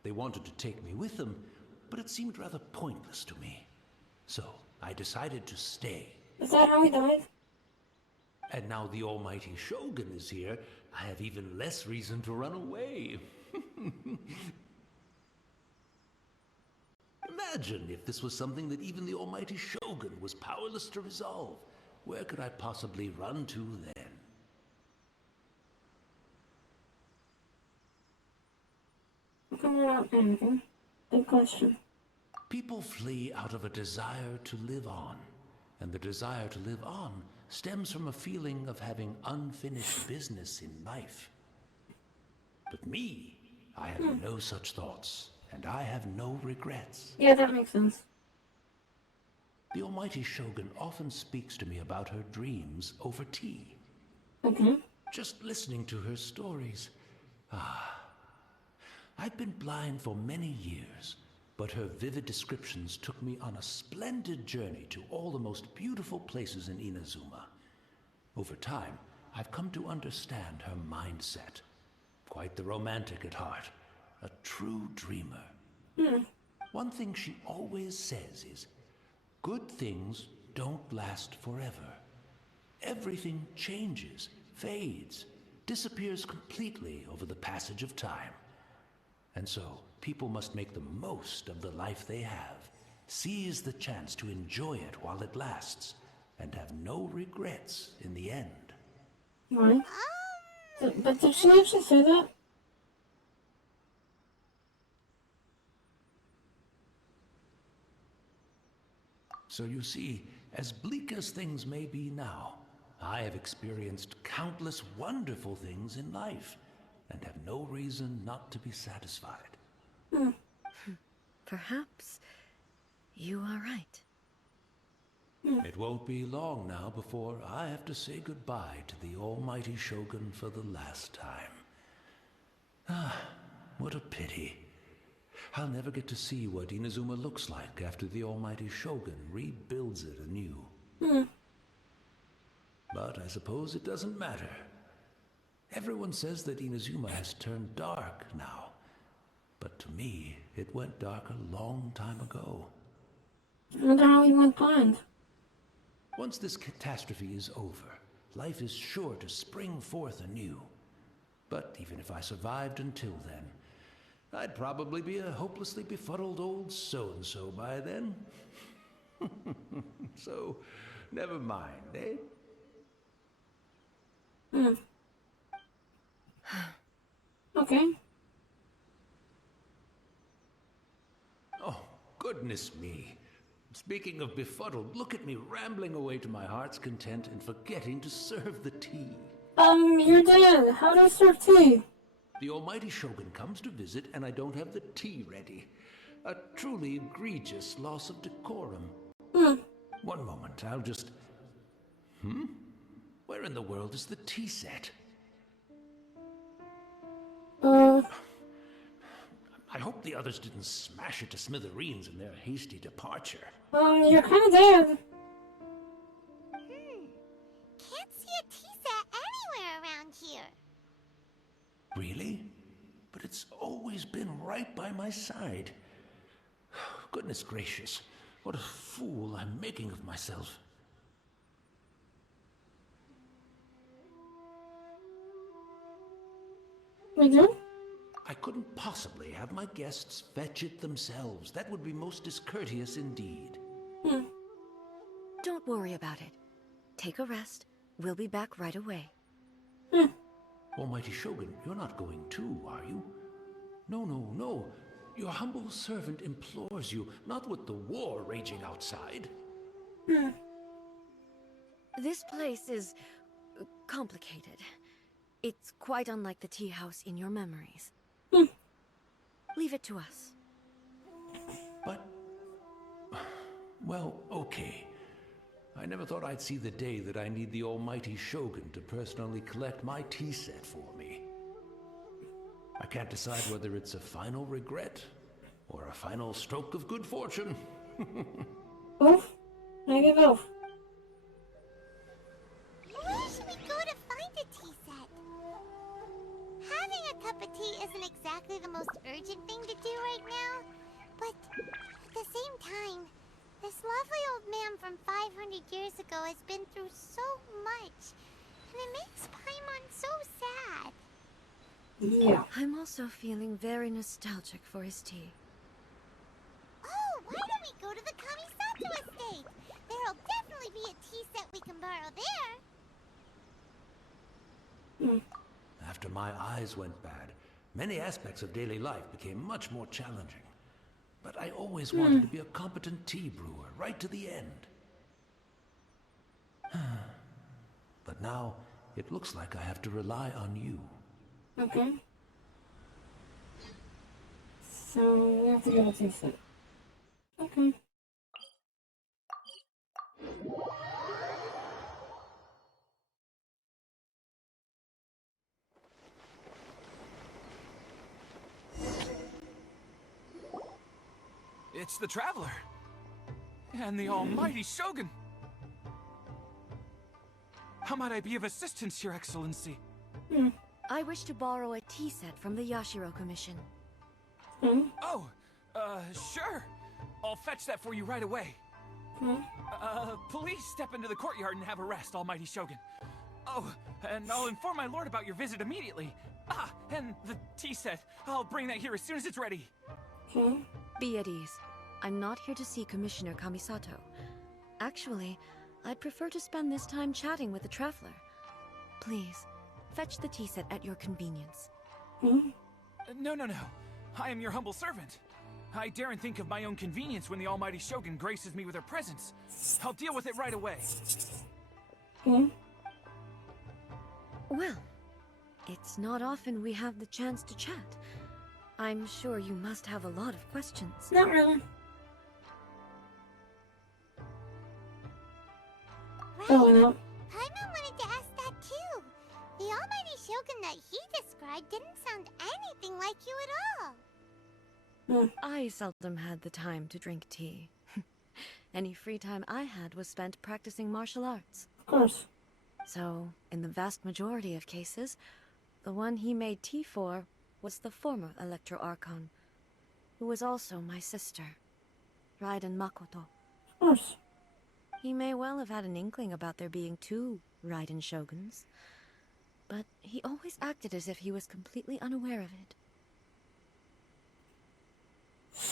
They wanted to take me with them, but it seemed rather pointless to me. So, I decided to stay. Is that how he died? And now the almighty Shogun is here, I have even less reason to run away. Imagine if this was something that even the almighty Shogun was powerless to resolve. Where could I possibly run to then? How come you're not panicking? Good question. People flee out of a desire to live on, and the desire to live on stems from a feeling of having unfinished business in life. But me, I have no such thoughts, and I have no regrets. Yeah, that makes sense. The almighty Shogun often speaks to me about her dreams over tea. Okay. Just listening to her stories. I've been blind for many years, but her vivid descriptions took me on a splendid journey to all the most beautiful places in Inazuma. Over time, I've come to understand her mindset. Quite the romantic at heart, a true dreamer. One thing she always says is, good things don't last forever. Everything changes, fades, disappears completely over the passage of time. And so, people must make the most of the life they have, seize the chance to enjoy it while it lasts, and have no regrets in the end. Right. But did she actually say that? So you see, as bleak as things may be now, I have experienced countless wonderful things in life, and have no reason not to be satisfied. Perhaps you are right. It won't be long now before I have to say goodbye to the almighty Shogun for the last time. What a pity. I'll never get to see what Inazuma looks like after the almighty Shogun rebuilds it anew. But I suppose it doesn't matter. Everyone says that Inazuma has turned dark now. But to me, it went dark a long time ago. I wonder how he went blind. Once this catastrophe is over, life is sure to spring forth anew. But even if I survived until then, I'd probably be a hopelessly befuddled old so-and-so by then. So, never mind, eh? Okay. Oh, goodness me. Speaking of befuddled, look at me rambling away to my heart's content and forgetting to serve the tea. You're dead. How do I serve tea? The almighty Shogun comes to visit and I don't have the tea ready. A truly egregious loss of decorum. One moment, I'll just... Where in the world is the tea set? I hope the others didn't smash it to smithereens in their hasty departure. You're kind of dead. Can't see a tea set anywhere around here. Really? But it's always been right by my side. Goodness gracious, what a fool I'm making of myself. We do? I couldn't possibly have my guests fetch it themselves. That would be most discourteous indeed. Don't worry about it. Take a rest. We'll be back right away. Almighty Shogun, you're not going too, are you? No, no, no. Your humble servant implores you, not with the war raging outside. This place is complicated. It's quite unlike the tea house in your memories. Leave it to us. But, well, okay. I never thought I'd see the day that I need the almighty Shogun to personally collect my tea set for me. I can't decide whether it's a final regret or a final stroke of good fortune. Both? Maybe both. Where should we go to find a tea set? Having a cup of tea isn't exactly the most urgent thing to do right now, but at the same time, this lovely old man from 500 years ago has been through so much, and it makes Paimon so sad. Yeah. I'm also feeling very nostalgic for his tea. Oh, why don't we go to the Kamisato estate? There'll definitely be a tea set we can borrow there. After my eyes went bad, many aspects of daily life became much more challenging. But I always wanted to be a competent tea brewer, right to the end. But now, it looks like I have to rely on you. Okay. So, we have to get a tea set. Okay. It's the Traveler. And the almighty Shogun. How might I be of assistance, Your Excellency? I wish to borrow a tea set from the Yashiro Commission. Oh, sure. I'll fetch that for you right away. Please step into the courtyard and have a rest, almighty Shogun. Oh, and I'll inform my lord about your visit immediately. Ah, and the tea set. I'll bring that here as soon as it's ready. Be at ease. I'm not here to see Commissioner Kamisato. Actually, I'd prefer to spend this time chatting with the Traveler. Please, fetch the tea set at your convenience. No. I am your humble servant. I daren't think of my own convenience when the almighty Shogun graces me with her presence. I'll deal with it right away. Well, it's not often we have the chance to chat. I'm sure you must have a lot of questions. Not really. Oh, no. Paimon wanted to ask that too. The almighty Shogun that he described didn't sound anything like you at all. I seldom had the time to drink tea. Any free time I had was spent practicing martial arts. Of course. So, in the vast majority of cases, the one he made tea for was the former Electro Archon, who was also my sister, Raiden Makoto. Of course. He may well have had an inkling about there being two Raiden Shoguns, but he always acted as if he was completely unaware of it.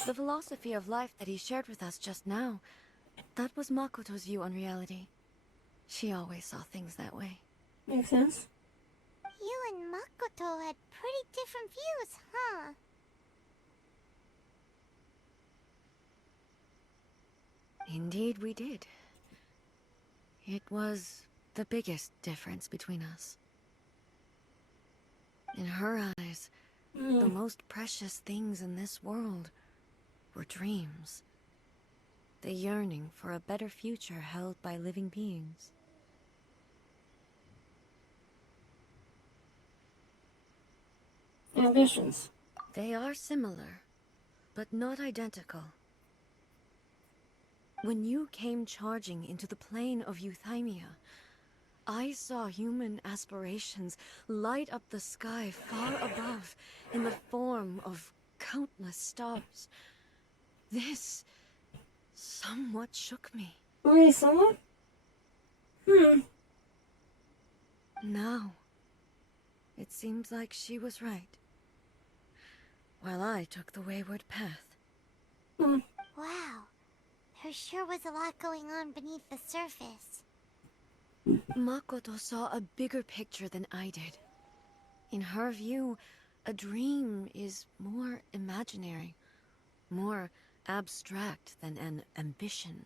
The philosophy of life that he shared with us just now, that was Makoto's view on reality. She always saw things that way. Makes sense. You and Makoto had pretty different views, huh? Indeed we did. It was the biggest difference between us. In her eyes, the most precious things in this world were dreams. The yearning for a better future held by living beings. Ambitions. They are similar, but not identical. When you came charging into the plane of Euthymia, I saw human aspirations light up the sky far above in the form of countless stars. This somewhat shook me. Really, someone? Now, it seems like she was right, while I took the wayward path. Wow. There sure was a lot going on beneath the surface. Makoto saw a bigger picture than I did. In her view, a dream is more imaginary, more abstract than an ambition.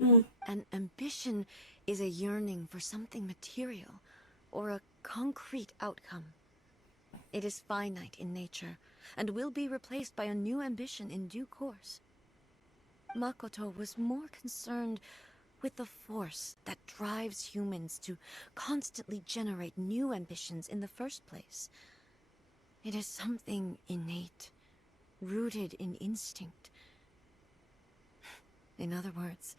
An ambition is a yearning for something material, or a concrete outcome. It is finite in nature, and will be replaced by a new ambition in due course. Makoto was more concerned with the force that drives humans to constantly generate new ambitions in the first place. It is something innate, rooted in instinct. In other words,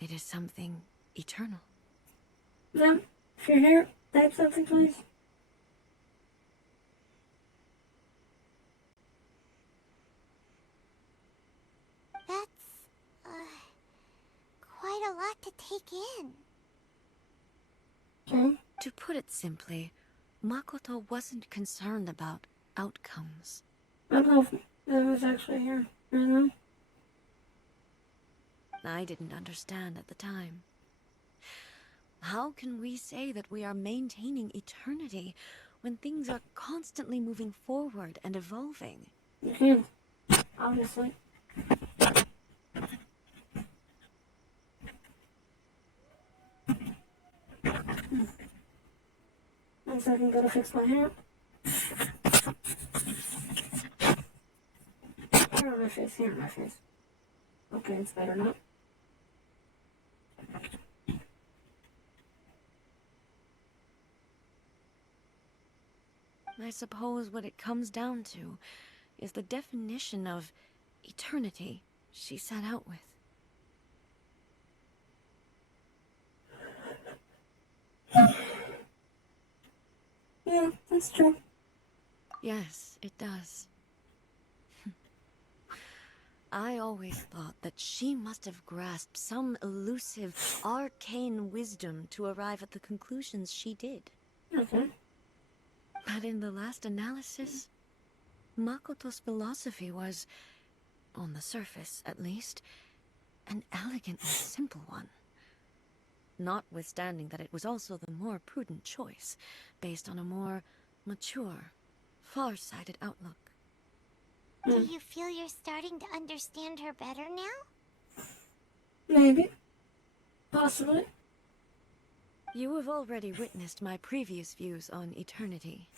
it is something eternal. Ma'am, if you're here, type something, please. That's, quite a lot to take in. Okay. To put it simply, Makoto wasn't concerned about outcomes. I don't know if that was actually here right now. I didn't understand at the time. How can we say that we are maintaining eternity when things are constantly moving forward and evolving? You can, obviously. One second, gotta fix my hair. Here on my face, here on my face. Okay, it's better now. I suppose what it comes down to is the definition of eternity she set out with. Yeah, that's true. Yes, it does. I always thought that she must have grasped some elusive, arcane wisdom to arrive at the conclusions she did. Okay. But in the last analysis, Makoto's philosophy was, on the surface at least, an elegantly simple one. Notwithstanding that it was also the more prudent choice, based on a more mature, far-sighted outlook. Do you feel you're starting to understand her better now? Maybe. Possibly. You have already witnessed my previous views on eternity.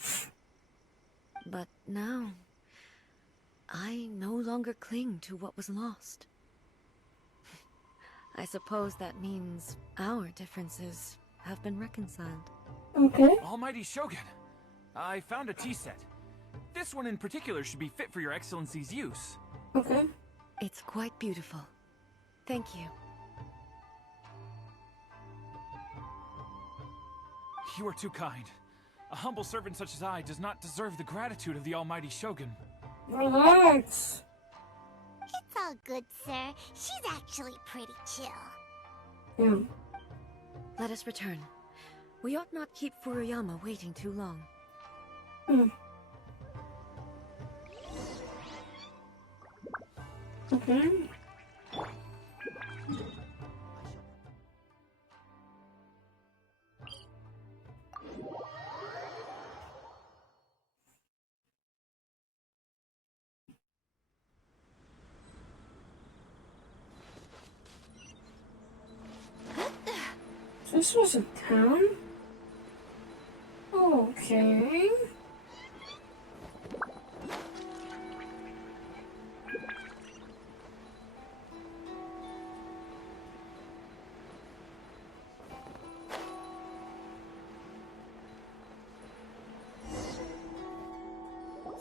But now, I no longer cling to what was lost. I suppose that means our differences have been reconciled. Okay. Almighty Shogun, I found a tea set. This one in particular should be fit for your excellency's use. Okay. It's quite beautiful. Thank you. You are too kind. A humble servant such as I does not deserve the gratitude of the Almighty Shogun. Relax. It's all good, sir. She's actually pretty chill. Yeah. Let us return. We ought not keep Furuyama waiting too long. Okay. This was a town? Okay.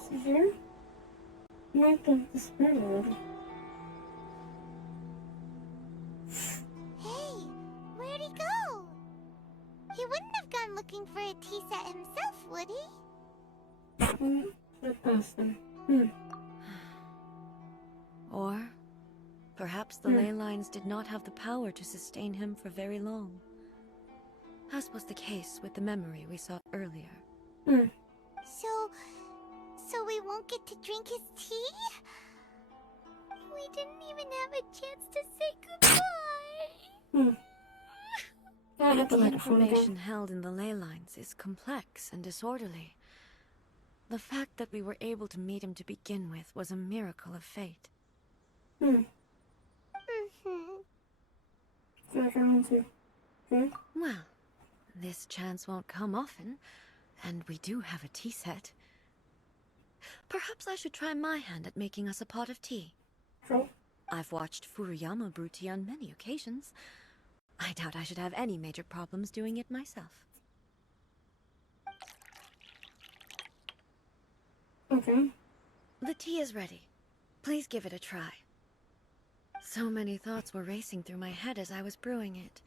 See here? Map of the spirit world. Hey, where'd he go? He wouldn't have gone looking for a tea set himself, would he? Flip past them. Or perhaps the ley lines did not have the power to sustain him for very long. As was the case with the memory we saw earlier. So we won't get to drink his tea? We didn't even have a chance to say goodbye. I had the The microphone information again. held in the ley lines is complex and disorderly. The fact that we were able to meet him to begin with was a miracle of fate. Feel like I want to. Well, This chance won't come often, and we do have a tea set. Perhaps I should try my hand at making us a pot of tea. True. I've watched Furuyama brew tea on many occasions. I doubt I should have any major problems doing it myself. Okay. The tea is ready. Please give it a try. So many thoughts were racing through my head as I was brewing it.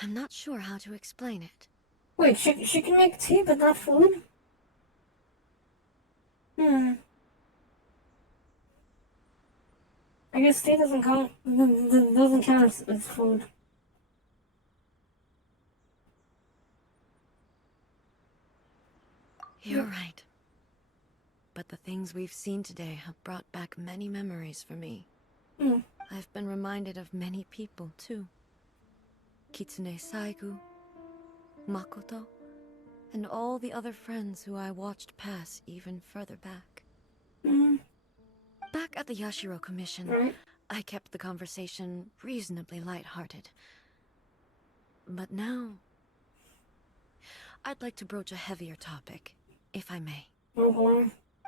I'm not sure how to explain it. Wait, she can make tea but not food? I guess tea doesn't count as food. You're right. But the things we've seen today have brought back many memories for me. I've been reminded of many people, too. Kitsune Saigu, Makoto, and all the other friends who I watched pass even further back. Back at the Yashiro Commission, I kept the conversation reasonably lighthearted. But now, I'd like to broach a heavier topic, if I may.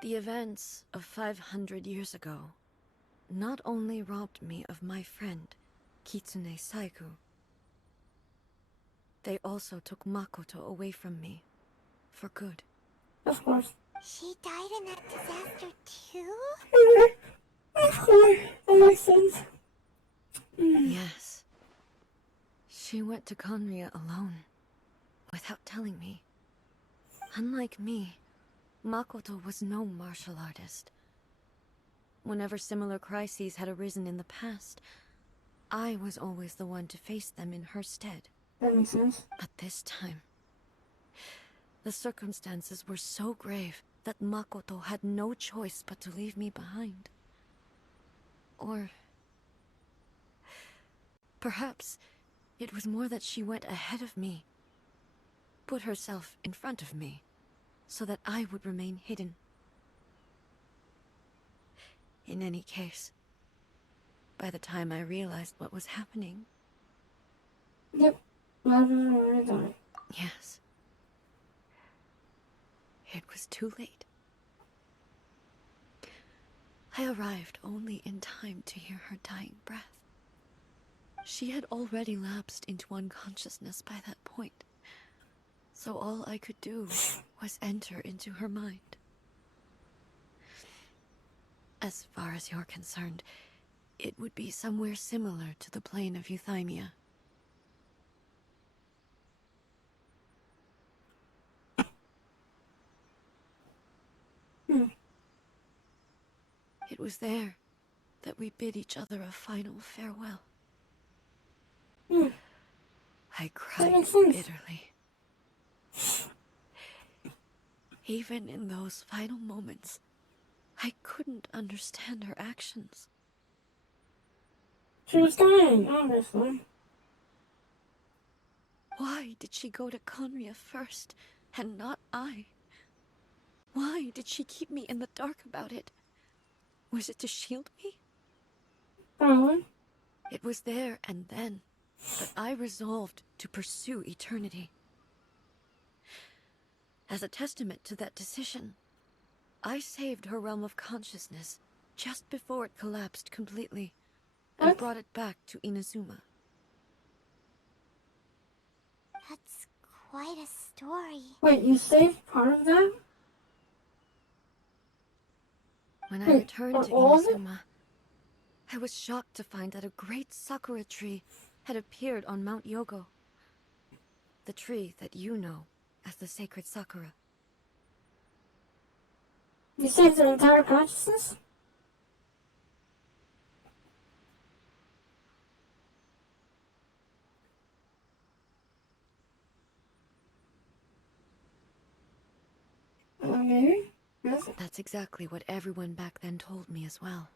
The events of 500 years ago not only robbed me of my friend, Kitsune Saigu, they also took Makoto away from me, for good. Of course. She died in that disaster too? Of course. That makes sense. Yes. She went to Conria alone, without telling me. Unlike me, Makoto was no martial artist. Whenever similar crises had arisen in the past, I was always the one to face them in her stead. That makes sense. But this time, the circumstances were so grave that Makoto had no choice but to leave me behind. Or perhaps it was more that she went ahead of me, put herself in front of me, so that I would remain hidden. In any case, by the time I realized what was happening... Yep. Already done. Yes. It was too late. I arrived only in time to hear her dying breath. She had already lapsed into unconsciousness by that point, so all I could do was enter into her mind. As far as you're concerned, it would be somewhere similar to the plane of Euthymia. It was there that we bid each other a final farewell. I cried bitterly. Even in those final moments, I couldn't understand her actions. She was dying, obviously. Why did she go to Conria first, and not I? Why did she keep me in the dark about it? Was it to shield me? Probably. It was there and then that I resolved to pursue eternity. As a testament to that decision, I saved her realm of consciousness just before it collapsed completely and brought it back to Inazuma. That's quite a story. Wait, you saved part of that? When I returned to Inazuma, I was shocked to find that a great sakura tree had appeared on Mount Yogo. The tree that you know as the sacred sakura. You saved her entire consciousness? Maybe? Yes. That's exactly what everyone back then told me as well.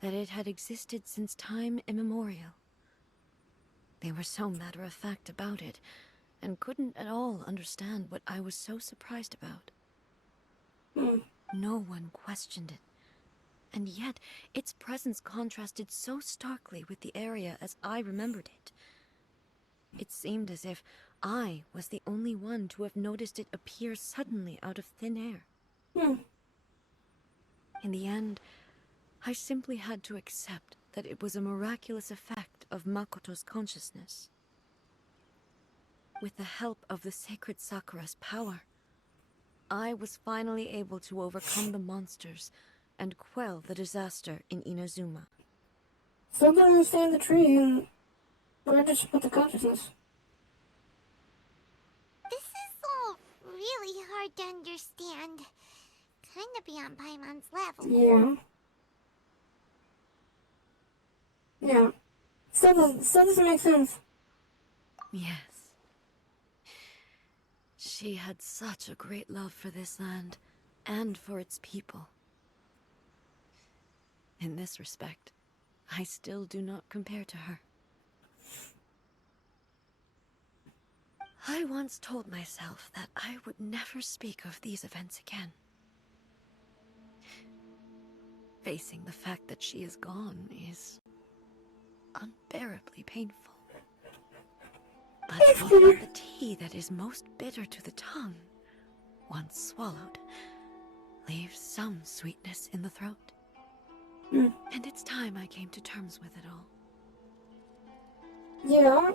That it had existed since time immemorial. They were so matter-of-fact about it, and couldn't at all understand what I was so surprised about. No one questioned it, and yet its presence contrasted so starkly with the area as I remembered it. It seemed as if I was the only one to have noticed it appear suddenly out of thin air. In the end, I simply had to accept that it was a miraculous effect of Makoto's consciousness. With the help of the sacred Sakura's power, I was finally able to overcome the monsters and quell the disaster in Inazuma. Still don't understand the tree and where did she put the consciousness? This is all really hard to understand. Kinda beyond Paimon's level. Yeah. Yeah. Still doesn't make sense. Yes. She had such a great love for this land, and for its people. In this respect, I still do not compare to her. I once told myself that I would never speak of these events again. Facing the fact that she is gone is unbearably painful. But even the tea that is most bitter to the tongue, once swallowed, leaves some sweetness in the throat. And it's time I came to terms with it all. Yeah.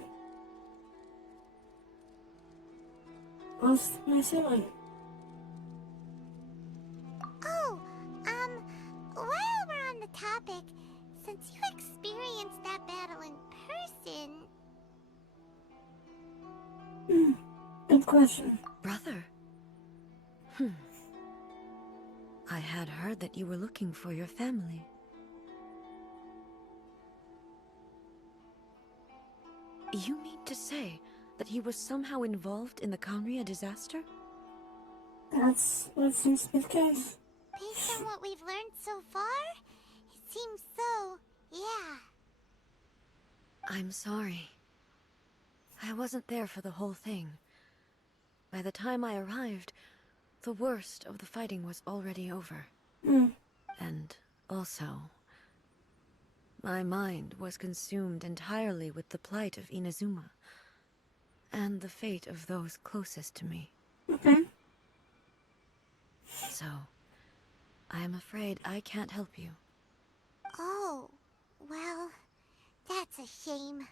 What's my feeling? Oh, while we're on the topic, since you experienced that battle in person... Good question. Brother? I had heard that you were looking for your family. You mean to say that he was somehow involved in the Kanria disaster? That's what seems to be the case. Based on what we've learned so far, it seems so, yeah. I'm sorry. I wasn't there for the whole thing. By the time I arrived, the worst of the fighting was already over. And also, my mind was consumed entirely with the plight of Inazuma, and the fate of those closest to me. Okay. So, I'm afraid I can't help you. Oh, well, that's a shame.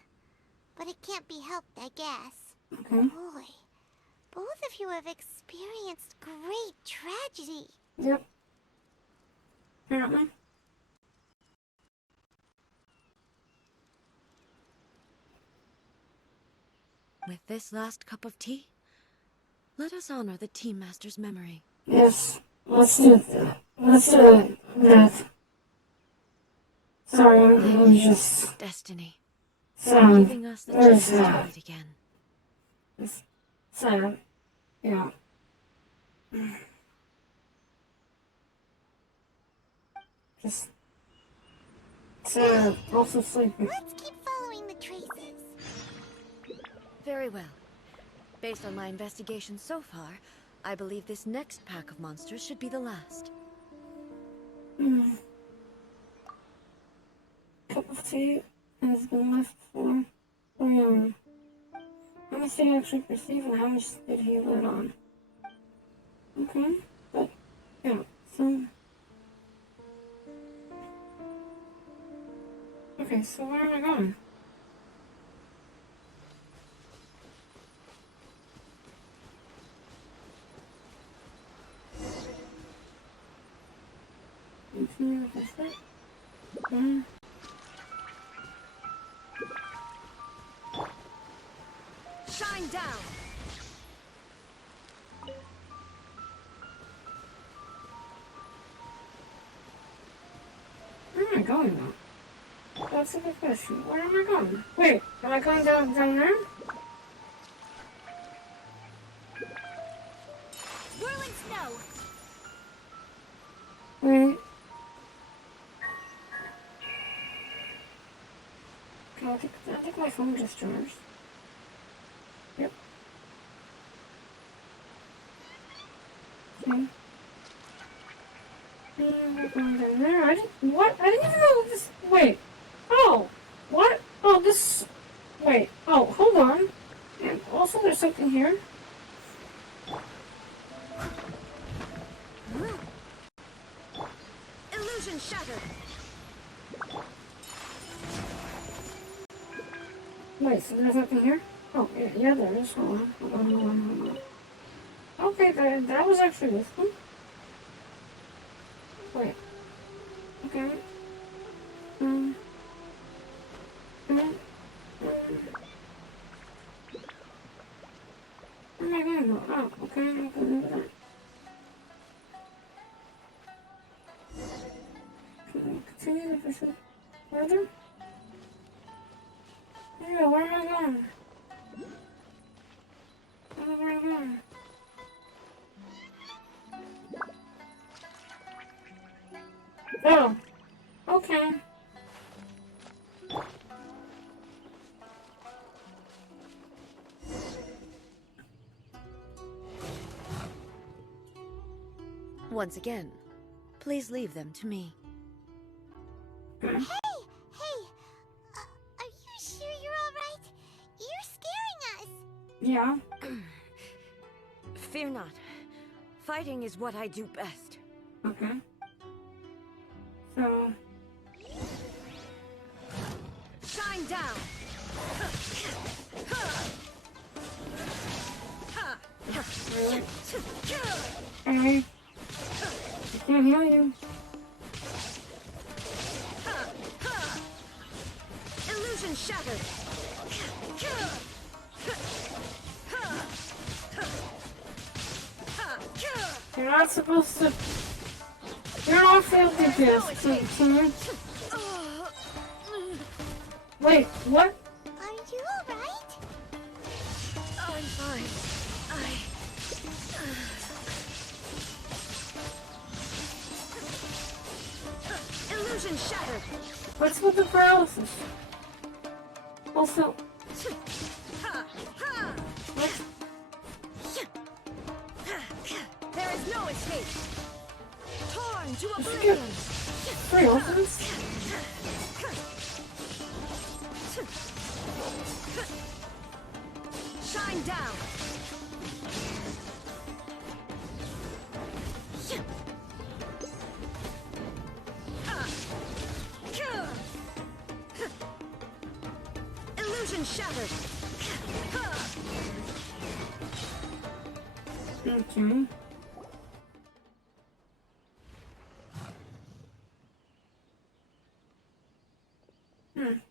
But it can't be helped, I guess. Okay. Boy, both of you have experienced great tragedy. Yep. Apparently. With this last cup of tea, let us honor the Tea Master's memory. Yes. Let's do it. Let's do that. Sorry, it was just Destiny, sad. giving us the Very chance to sad. meet again. It's sad. Yeah. Just sad. Also sleepy. Let's keep following the traces. Very well. Based on my investigation so far, I believe this next pack of monsters should be the last. Cup of tea has been left for Leon. How much did he actually perceive and how much did he let on? Okay, but yeah, so. Okay, so where am I going? Continue with this bit. Shine down! Where am I going now? That's a good question. Where am I going? Wait, am I going down there? Whirling snow! Wait. I think my phone just charged. Yep. Okay. And we're going down there. I what? I didn't even know this. Wait. Oh. What? Oh, this. Wait. Oh, hold on. And also, there's something here. Illusion shattered. Wait, so there's nothing here? Oh, yeah, there is. Hold on. Hold on. Okay, that was actually this one. Wait. Okay. Where am I gonna go? Oh, okay, I'm gonna do that. Continue to pursue further? Yeah, where am I going? Where am I going? Oh, okay. Once again, please leave them to me. Hey! Are you sure you're alright? You're scaring us! Yeah. Fear not. Fighting is what I do best. Okay. So... Shine down! Really? Hey. I can't hear you. Illusion shattered! You're not supposed to... You're not supposed to do this. Wait, what? Are you alright? I'm fine. Illusion shattered! What's with the paralysis? Also... What? There is no escape! Torn to Did you oblivion! get 3 orphans? Shine down! Illusion shattered! Okay. Maybe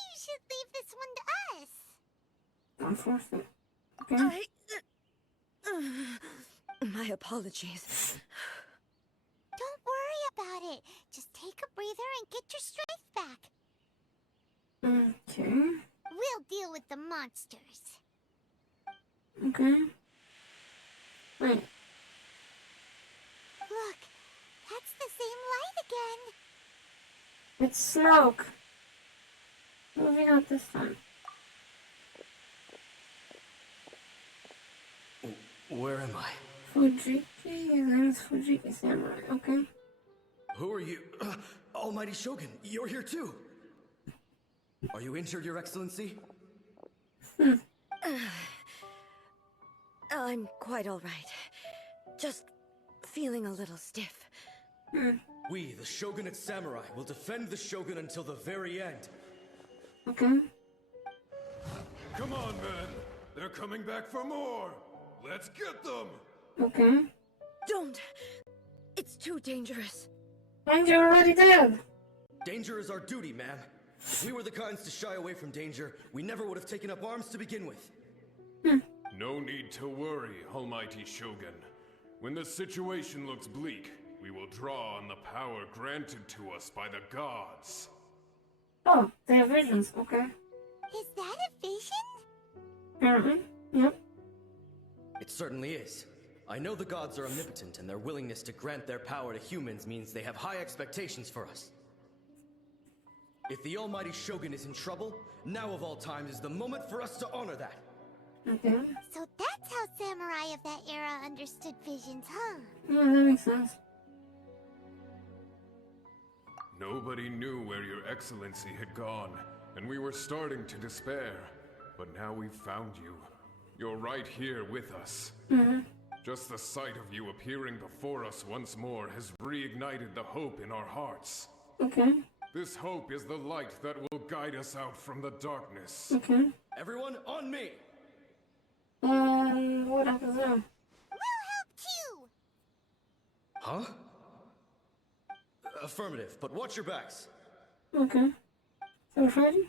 you should leave this one to us. Don't force it. Okay. My apologies. Don't worry about it. Just take a breather and get your strength back. Okay. We'll deal with the monsters. Okay. Wait. Look, that's the same light again. It's smoke. Moving out this time. Where am I? Fujiki, his name is Fujiki Samurai, okay? Who are you? Almighty Shogun, you're here too! Are you injured, Your Excellency? I'm quite all right. Just feeling a little stiff. We, the Shogunate Samurai, will defend the Shogun until the very end. Okay. Come on, men! They're coming back for more! Let's get them! Okay. Don't! It's too dangerous. And you're already dead! Danger is our duty, ma'am. If we were the kinds to shy away from danger, we never would have taken up arms to begin with. No need to worry, Almighty Shogun. When the situation looks bleak, we will draw on the power granted to us by the gods. Oh, they have visions, okay. Is that a vision? Apparently, yep. It certainly is. I know the gods are omnipotent, and their willingness to grant their power to humans means they have high expectations for us. If the Almighty Shogun is in trouble, now of all times is the moment for us to honor that. Okay. So that's how samurai of that era understood visions, huh? Yeah, that makes sense. Nobody knew where your excellency had gone, and we were starting to despair. But now we've found you. You're right here with us. Just the sight of you appearing before us once more has reignited the hope in our hearts. Okay. This hope is the light that will guide us out from the darkness. Okay. Everyone, on me! What happens now? We'll help too! Huh? Affirmative, but watch your backs. Okay. So fighting?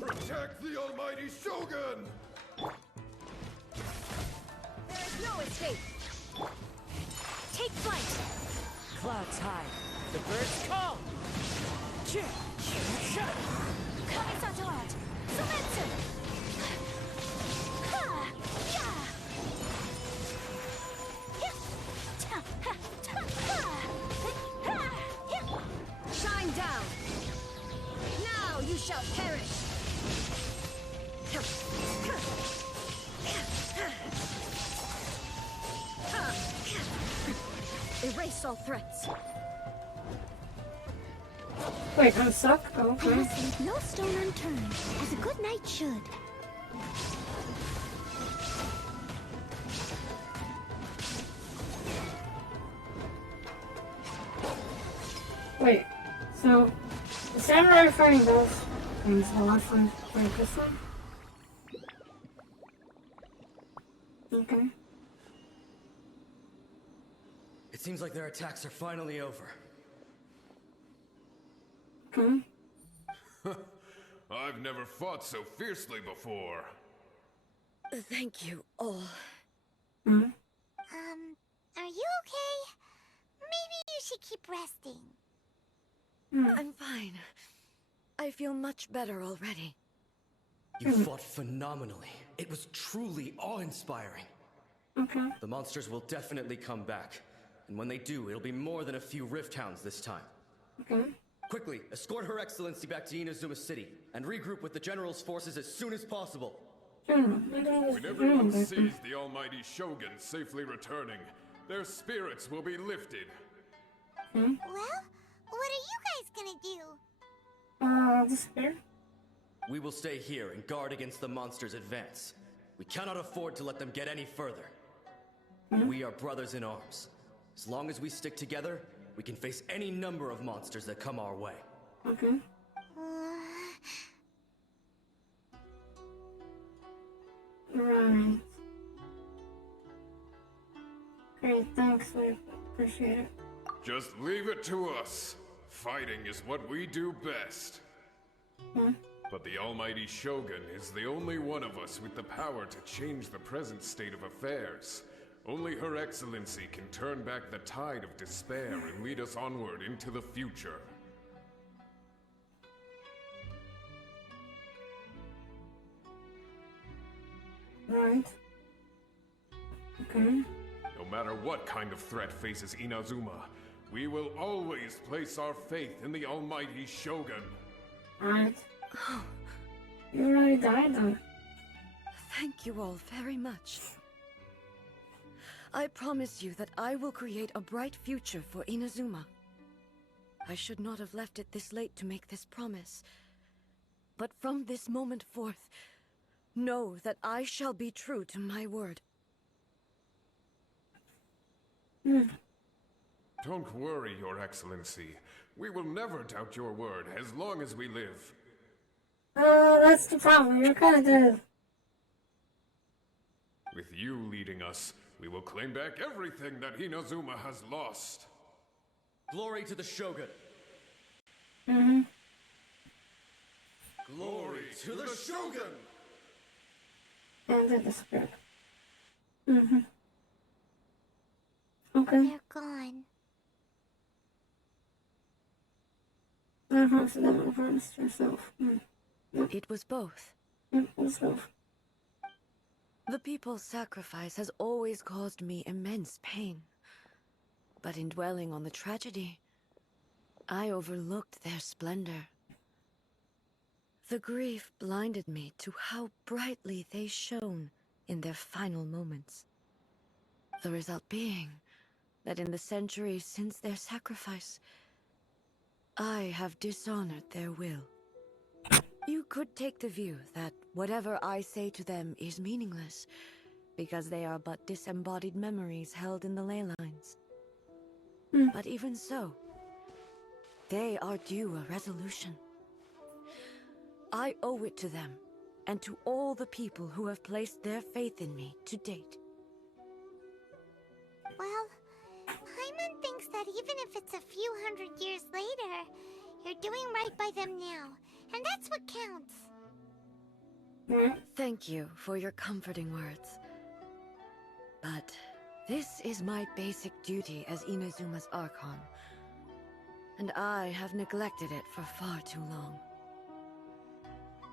Protect the almighty Shogun! There is no escape. Take flight. Clouds high. The birds call. Kamisato! Sumetsu! Ha! Ya! Ya! Ta! Ha! Ta! Ha! Ha! Ya! Shine down. Now you shall perish. Erase all threats. Wait, I'm stuck? Oh, I okay. must leave no stone unturned, as a good knight should. Wait, so the samurai are fighting both things, the last one fighting this one? Okay. It seems like their attacks are finally over. Okay. I've never fought so fiercely before. Thank you all. Are you okay? Maybe you should keep resting. I'm fine. I feel much better already. You fought phenomenally. It was truly awe-inspiring. Okay. The monsters will definitely come back. And when they do, it'll be more than a few Rift Hounds this time. Okay. Quickly, escort Her Excellency back to Inazuma City, and regroup with the General's forces as soon as possible. When everyone sees the almighty Shogun safely returning, their spirits will be lifted. Well, what are you guys gonna do? Disappear? We will stay here and guard against the monsters' advance. We cannot afford to let them get any further. We are brothers in arms. As long as we stick together, we can face any number of monsters that come our way. Okay. Right. Great, thanks, we appreciate it. Just leave it to us. Fighting is what we do best. But the almighty Shogun is the only one of us with the power to change the present state of affairs. Only Her Excellency can turn back the tide of despair and lead us onward into the future. Right. Okay. No matter what kind of threat faces Inazuma, we will always place our faith in the almighty Shogun. Alright. You already died though. Thank you all very much. I promise you that I will create a bright future for Inazuma. I should not have left it this late to make this promise. But from this moment forth, know that I shall be true to my word. Don't worry, Your Excellency. We will never doubt your word as long as we live. That's the problem. You're kind of dead. With you leading us, we will claim back everything that Inazuma has lost. Glory to the Shogun! Glory to the Shogun! And they disappeared. Okay. They're gone. Accidentally promised herself. It was both. Herself. The people's sacrifice has always caused me immense pain. But in dwelling on the tragedy, I overlooked their splendor. The grief blinded me to how brightly they shone in their final moments. The result being that in the centuries since their sacrifice, I have dishonored their will. You could take the view that whatever I say to them is meaningless, because they are but disembodied memories held in the ley lines. But even so, they are due a resolution. I owe it to them, and to all the people who have placed their faith in me to date. Well, Paimon thinks that even if it's a few hundred years later, you're doing right by them now, and that's what counts. Thank you for your comforting words. But this is my basic duty as Inazuma's Archon, and I have neglected it for far too long.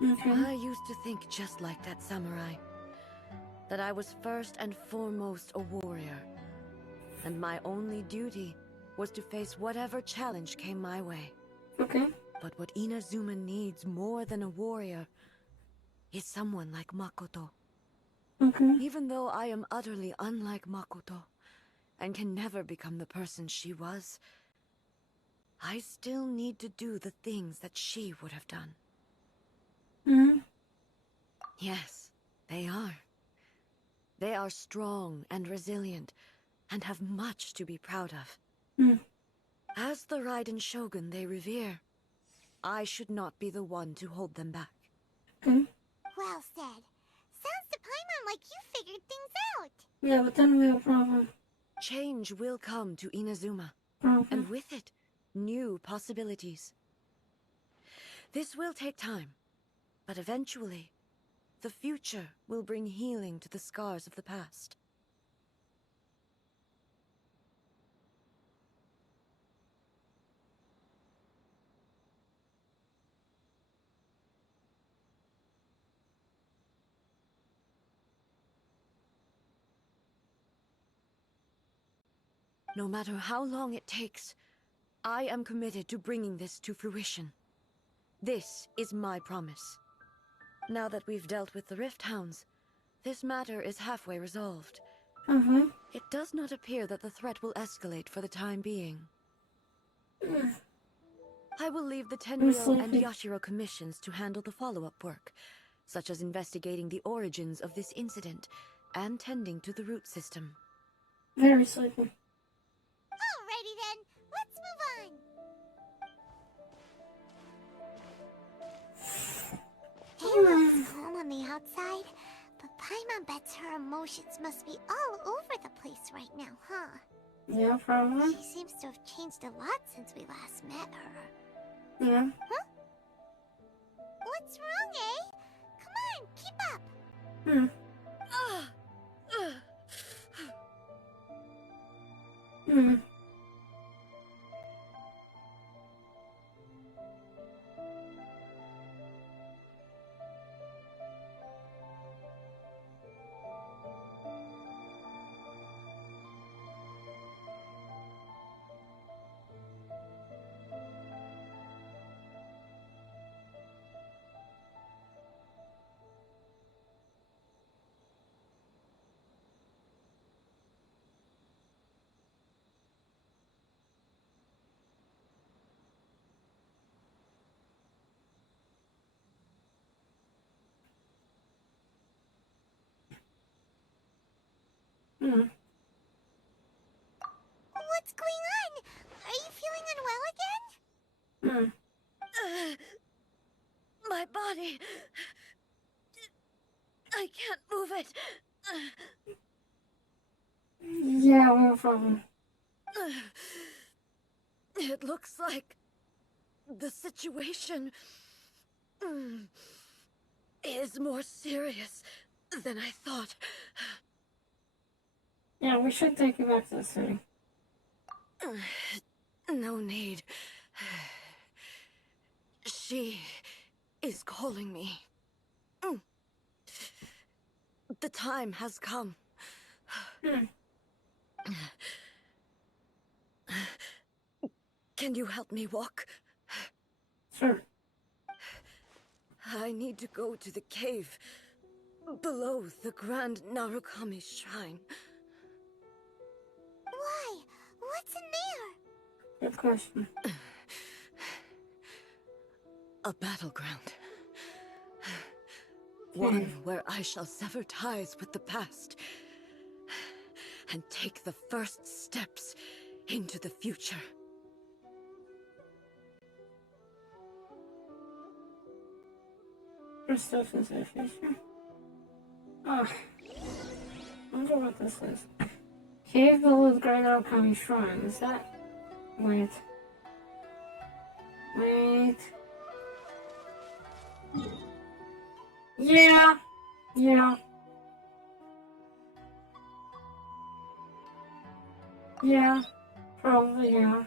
I used to think just like that samurai, that I was first and foremost a warrior, and my only duty was to face whatever challenge came my way. But what Inazuma needs more than a warrior is someone like Makoto. Even though I am utterly unlike Makoto, and can never become the person she was, I still need to do the things that she would have done. Yes, they are. They are strong and resilient, and have much to be proud of. As the Raiden Shogun they revere, I should not be the one to hold them back. Well said. Sounds to Paimon like you figured things out. Yeah, but then we have a problem. Change will come to Inazuma, and with it, new possibilities. This will take time, but eventually, the future will bring healing to the scars of the past. No matter how long it takes, I am committed to bringing this to fruition. This is my promise. Now that we've dealt with the Rift Hounds, this matter is halfway resolved. It does not appear that the threat will escalate for the time being. I will leave the Tenryou and Yashiro commissions to handle the follow-up work, such as investigating the origins of this incident and tending to the root system. Very sleepy. Alrighty then, let's move on. It's calm on the outside, but Paimon bets her emotions must be all over the place right now, huh? Yeah, probably. She seems to have changed a lot since we last met her. Yeah. Huh? What's wrong, eh? Come on, keep up. What's going on? Are you feeling unwell again? My body... I can't move it. Yeah, we have a problem. It looks like the situation is more serious than I thought. Yeah, we should take you back to the city. No need. She is calling me. The time has come. Can you help me walk? Sure. I need to go to the cave below the Grand Narukami Shrine. Why? What's in there? Good question. A battleground. One where I shall sever ties with the past and take the first steps into the future. First steps into the future. Oh, I wonder what this is. Cave built with Great Alchemy Shrine. Is that? Wait. Wait. Yeah. Yeah. Yeah. Probably, yeah.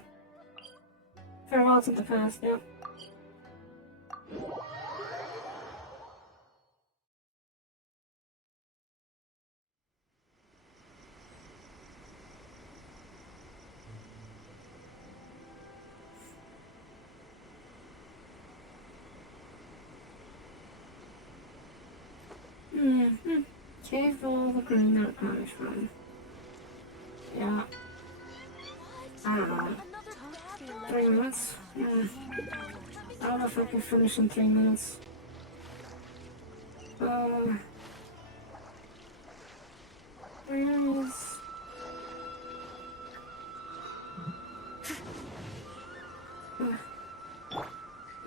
Farewell to the past, yeah. Mm-hmm. Cave full of green that comes from. Yeah. I don't know. 3 minutes? I don't know if I can finish in 3 minutes. Where is...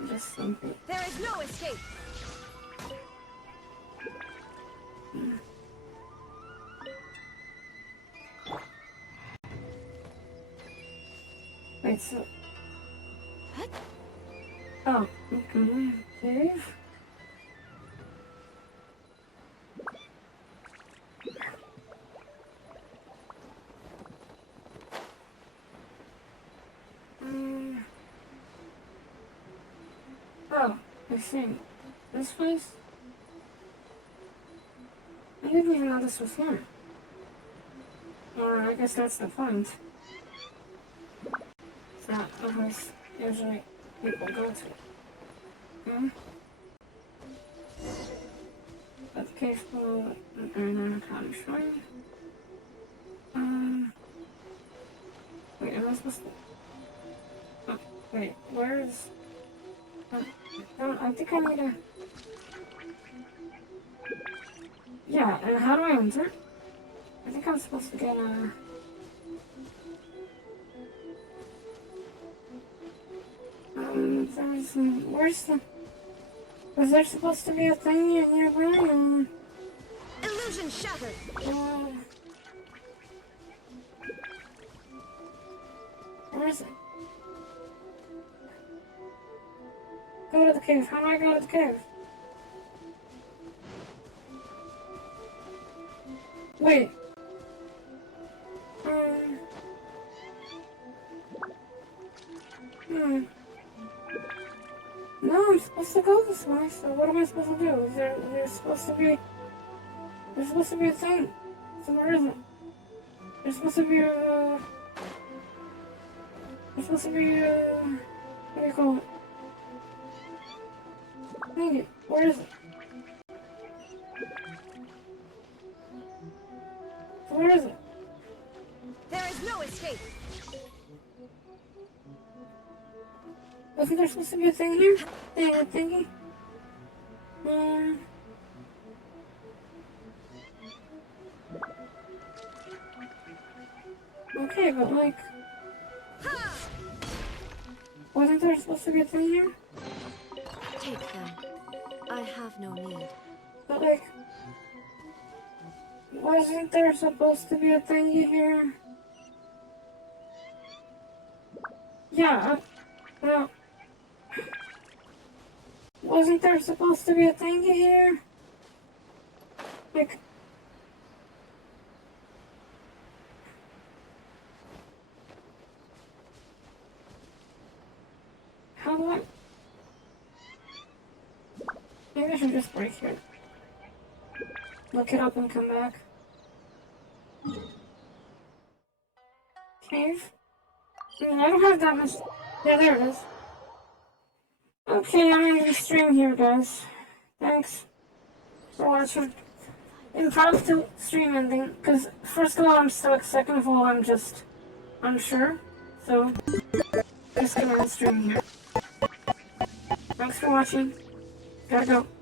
Just something. There is no escape! Wait, so... Oh, okay. Cave? Oh, I see. This place? I didn't even know this was here. Or I guess that's the point. It's not a place usually people go to. Hmm? But the cave below and County Shrine. Wait, am I supposed to... Oh, wait, where is... I think I need a... Yeah, and how do I enter? I think I'm supposed to get a... There's... Where's the... Was there supposed to be a thing nearby? Illusion shattered! Where is it? Go to the cave. How do I go to the cave? Wait. No, I'm supposed to go this way, so what am I supposed to do? Is there's supposed to be... There's supposed to be a thing. So where is it? There's supposed to be a... There's supposed to be a... What do you call it? Dang it, where is it? So where is it? There is no escape! Wasn't there supposed to be a thing here? Dang it, thingy. Okay, but like... Wasn't there supposed to be a thing here? Take them. I have no need. But like... Wasn't there supposed to be a thingy here? Yeah, well... Wasn't there supposed to be a thingy here? Like... How do I... Maybe I should just break here. Look it up and come back. Cave? I mean, I don't have that much... Yeah, there it is. Okay, I'm ending the stream here, guys. Thanks for watching. Impromptu stream ending, because first of all, I'm stuck, second of all, I'm just unsure, so just gonna end stream here. Thanks for watching. Gotta go.